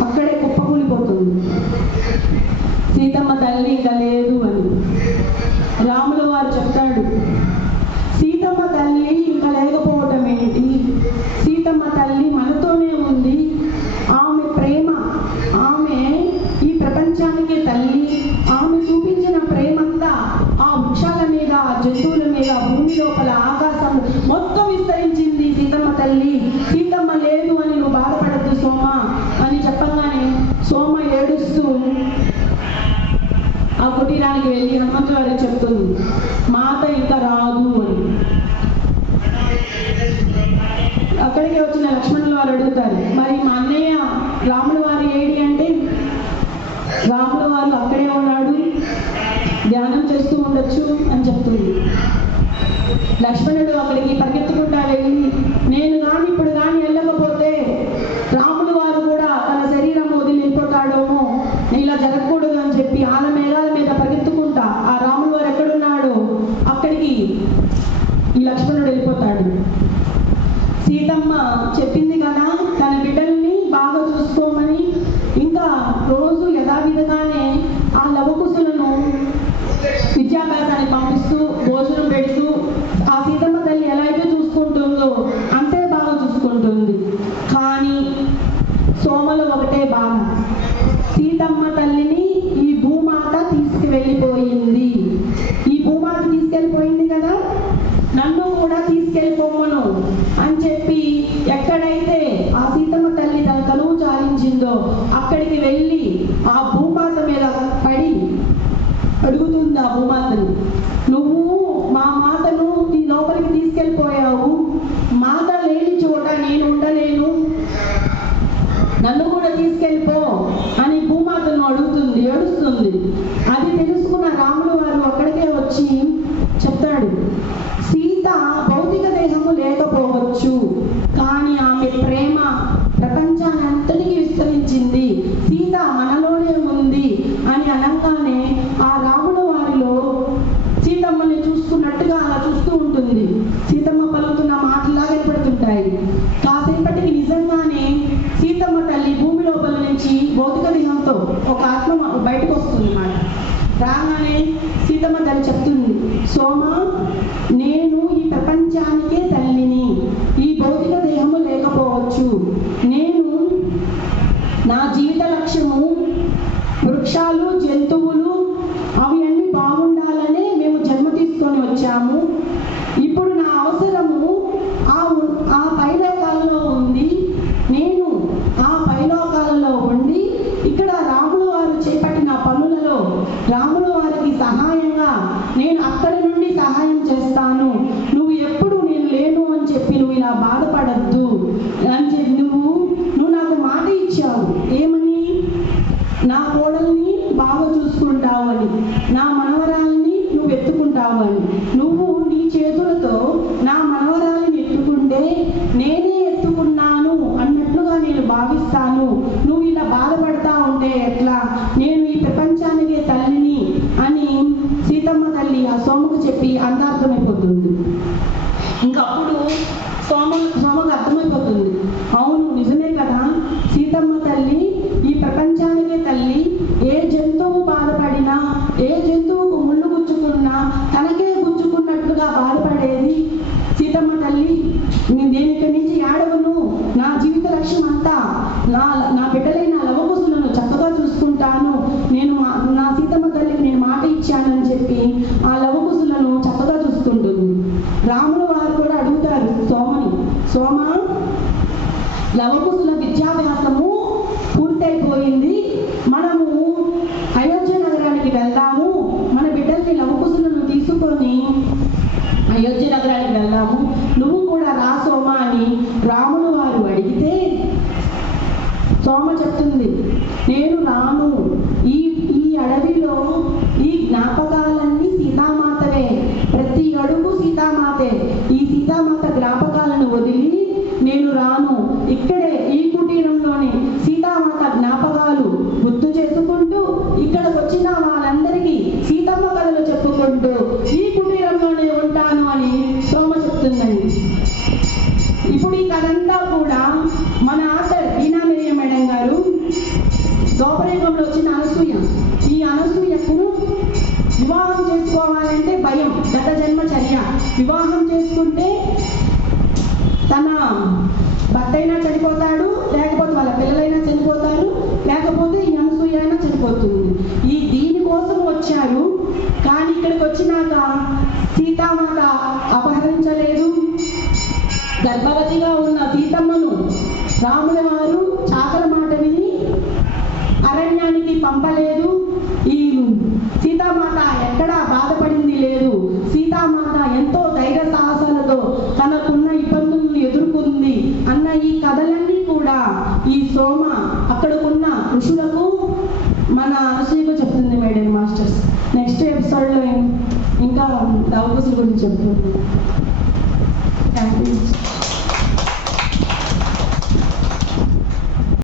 అక్కడే కుప్పకూలిపోతుంది. సీతమ్మ తల్లి ఇంకా లేదు అని రాముల వారు చెప్తాడు. సీతమ్మ తల్లి ఇంకా లేకపోవటం ఏంటి? సీతమ్మ తల్లి మనతోనే ఉంది. ఆమె ప్రేమ, ఆమె ఈ ప్రపంచానికే తల్లి. ఆమె చూపించిన ప్రేమంతా ఆ వృక్షాల మీద, ఆ జంతువుల మీద, భూమి లోపల, ఆకాశం మొత్తం విస్తరించింది సీతమ్మ తల్లి. సీతమ్మ లేదు అని నువ్వు బాధపడద్దు సోమ అని చెప్పగానే సోమ ఏడుస్తూ ఆ కుటీరానికి వెళ్ళి హనుమంతుల వారికి చెప్తుంది, మాత ఇంకా రాదు అని. అక్కడికి వచ్చిన లక్ష్మణుల వారు అడుగుతారు, మరి మా అన్నయ్య రాముల వారు ఏడి అంటే రాముల వారు అక్కడే ఉన్నాడు, ధ్యానం చేస్తూ ఉండొచ్చు అని చెప్తుంది. లక్ష్మణుడు అక్కడికి పరిగెత్తుకుంటా వెళ్ళి, నేను కానీ ఇప్పుడు కానీ వెళ్ళకపోతే రాముల వారు కూడా తన శరీరం వదిలి వెళ్ళిపోతాడేమో, ఇలా జరగకూడదు అని చెప్పి ఆల మేఘాల మీద పరిగెత్తుకుంటా ఆ రాముల వారు ఎక్కడున్నాడో అక్కడికి ఈ లక్ష్మణుడు వెళ్ళిపోతాడు. సీతమ్మ చెప్పింది కదా తన బిడ్డల్ని బాగా చూసుకోమని. ఇంకా రోజు యథావిధిగానే ఆ లవకుశులను విద్యాభ్యాసానికి పంపిస్తూ, భోజనం పెడుతూ ఆ సీతమ్మ తల్లి ఎలా అయితే చూసుకుంటుందో అంతే బాగా చూసుకుంటుంది. కానీ సోమలో ఒకటే బాధ, సీతమ్మ తల్లిని ఈ భూమాత తీసుకువెళ్ళిపోయింది. ఈ భూమాత తీసుకెళ్ళిపోయింది కదా, నన్ను కూడా తీసుకెళ్ళిపోమను అని చెప్పి ఎక్కడైతే ఆ సీతమ్మ తల్లి తన తనువు చాలించిందో అక్కడికి వెళ్ళి ఆ భూమాత మీద పడి అడుగుతుంది. ఆ భూమాతను, నువ్వు మా మాతను నీ లోపలికి తీసుకెళ్ళిపోయావు, మాత లేని చోట నేను ఉండలేను, నన్ను కూడా తీసుకెళ్ళిపో అని భూమాతను అడుగుతుంది, ఏడుస్తుంది. అది తెలుసుకున్న రాముల వారు అక్కడికే వచ్చి చెప్తాడు, సీత భౌతిక దేహము లేకపోవచ్చు, కానీ ఆమె ప్రేమ ప్రపంచాన్ని అంతటికీ విస్తరించింది, సీత మనలోనే ఉంది అని అనగానే ఆ రాముల వారిలో సీతమ్మని చూసుకున్నట్టుగా అలా చూస్తూ ఉంటుంది. సీతమ్మ పలుకుతున్న మాటలాగా ఏర్పడుతుంటాయి. కాసేపటికి నిజంగానే సీతమ్మ తల్లి భూమి లోపల నుంచి భౌతిక దేహంతో ఒక ఆత్మ బయటకు వస్తుంది అన్నమాట. రాగానే సీతమ్మ తల్లి చెప్తుంది, సోమ నేను ఈ ప్రపంచానికే తల్లిని, ఈ భౌతిక దేహము లేకపోవచ్చు, నేను నా జీవిత లక్ష్యము వృక్షాలు, జంతువులు అవి అన్నీ బాగుండాలనే మేము జన్మ తీసుకొని వచ్చాము. ఇప్పుడు నా అవసరము ఆ పైలోకాలలో ఉంది. నేను ఆ పైలోకాలలో ఉండి ఇక్కడ రాముల వారు చేపట్టిన పనులలో రాముల వారికి సహాయంగా నేను అక్కడి నుండి సహాయం చేస్తాను. నువ్వు ఎప్పుడు నేను లేను అని చెప్పి నువ్వు ఇలా బాధపడద్దు అని చెప్పి నువ్వు నాకు మాట ఇచ్చావు. ఏమని? నా కోడల్ని బాగా చూసుకుంటావని, నా మనవరాల్ని నువ్వు ఎత్తుకుంటావని. నువ్వు నీ చేతులతో నా మనవరాలిని ఎత్తుకుంటే నేనే ఎత్తుకున్నాను అన్నట్లుగా నేను భావిస్తాను. నువ్వు ఇలా బాధపడతా ఉంటే ఎట్లా? నేను ఈ ప్రపంచానికే తల్లిని అని సీతమ్మ తల్లి ఆ సోమకు చెప్పి అందార్థమైపోతుంది. ఇంకప్పుడు సోమకు అర్థమైపోతుంది, అవును నిజమే కదా, సీతమ్మ తల్లి ఈ ప్రపంచానికే తల్లి. ఏ జంతువు బాధపడినా, ఏ జంతువుకు ముళ్ళు గుచ్చుకున్నా తనకే గుచ్చుకున్నట్లుగా బాధపడేది సీతమ్మ తల్లి. నేను ఇక్కడి నుంచి ఏడవను, నా జీవిత లక్ష్యం అంతా నా బిడ్డలైన లవకుశులను చక్కగా చూసుకుంటాను, నేను నా సీతమ్మ తల్లికి నేను మాట ఇచ్చానని చెప్పి ఆ లవకుశులను చక్కగా చూసుకుంటుంది. రాముల వారు కూడా అడుగుతారు, సోమ సోమ, లవకుశుల విద్యాభ్యాసము పూర్తయిపోయింది, మనము అయోధ్య నగరానికి వెళ్దాము, మన బిడ్డల్ని లవకుశులను తీసుకొని అయోధ్య నగరానికి వెళ్దాము, నువ్వు కూడా రా సోమ అని రాములు వారు అడిగితే సోమ చెప్తుంది, నేను రాను. ఈ అడవిలో ఈ జ్ఞాపకాలన్నీ సీతామాతవే, ప్రతి అడుగు సీతామాతే. ఈ సీతామాత జ్ఞాపకాలను వదిలి నేను రాను. ఇక్కడే ఈ కుటీరంలోనే సీతామాత జ్ఞాపకాలు గుర్తు చేసుకుంటూ ఇక్కడికి వచ్చిన వాళ్ళందరికీ సీతమ్మ కథలు చెప్పుకుంటూ ఈ కుటీరంలోనే ఉంటాను అని సోమ చెప్తుందండి. ఇప్పుడు ఈ కథంతా కూడా మన ఆథర్ ఈనా మిరియం మేడం గారు ద్వాపరయుగంలో వచ్చిన అనసూయ. ఈ అనసూయకు వివాహం చేసుకోవాలంటే భయం, గత జన్మ చర్య. వివాహం చేసుకుంటే తన భర్త అయినా చనిపోతాడు, లేకపోతే వాళ్ళ పిల్లలైనా చనిపోతారు, లేకపోతే ఈ అనసూయ అయినా చనిపోతుంది. దీనికోసం వచ్చారు. కానీ ఇక్కడికి వచ్చినాక సీతామాత అపహరించలేదు. గర్భవతిగా ఉన్న సీతమ్మను రాముల వారు చాకల మాట విని అరణ్యానికి పంపలేదు. ఈ సీతామాత ఎక్కడా బాధపడింది లేదు. సీతామాత ఎంతో ధైర్య సాహసాలతో తనకున్న ఇబ్బందులను ఎదుర్కొంది అన్న ఈ కథలన్నీ కూడా ఈ సోమ అక్కడకున్న ఋషులకు మన అనసూయకు చెప్తుంది మేడం మాస్టర్స్. నెక్స్ట్ ఎపిసోడ్లో ఇంకా లవకుశుల గురించి చెప్తుంది. Thank you.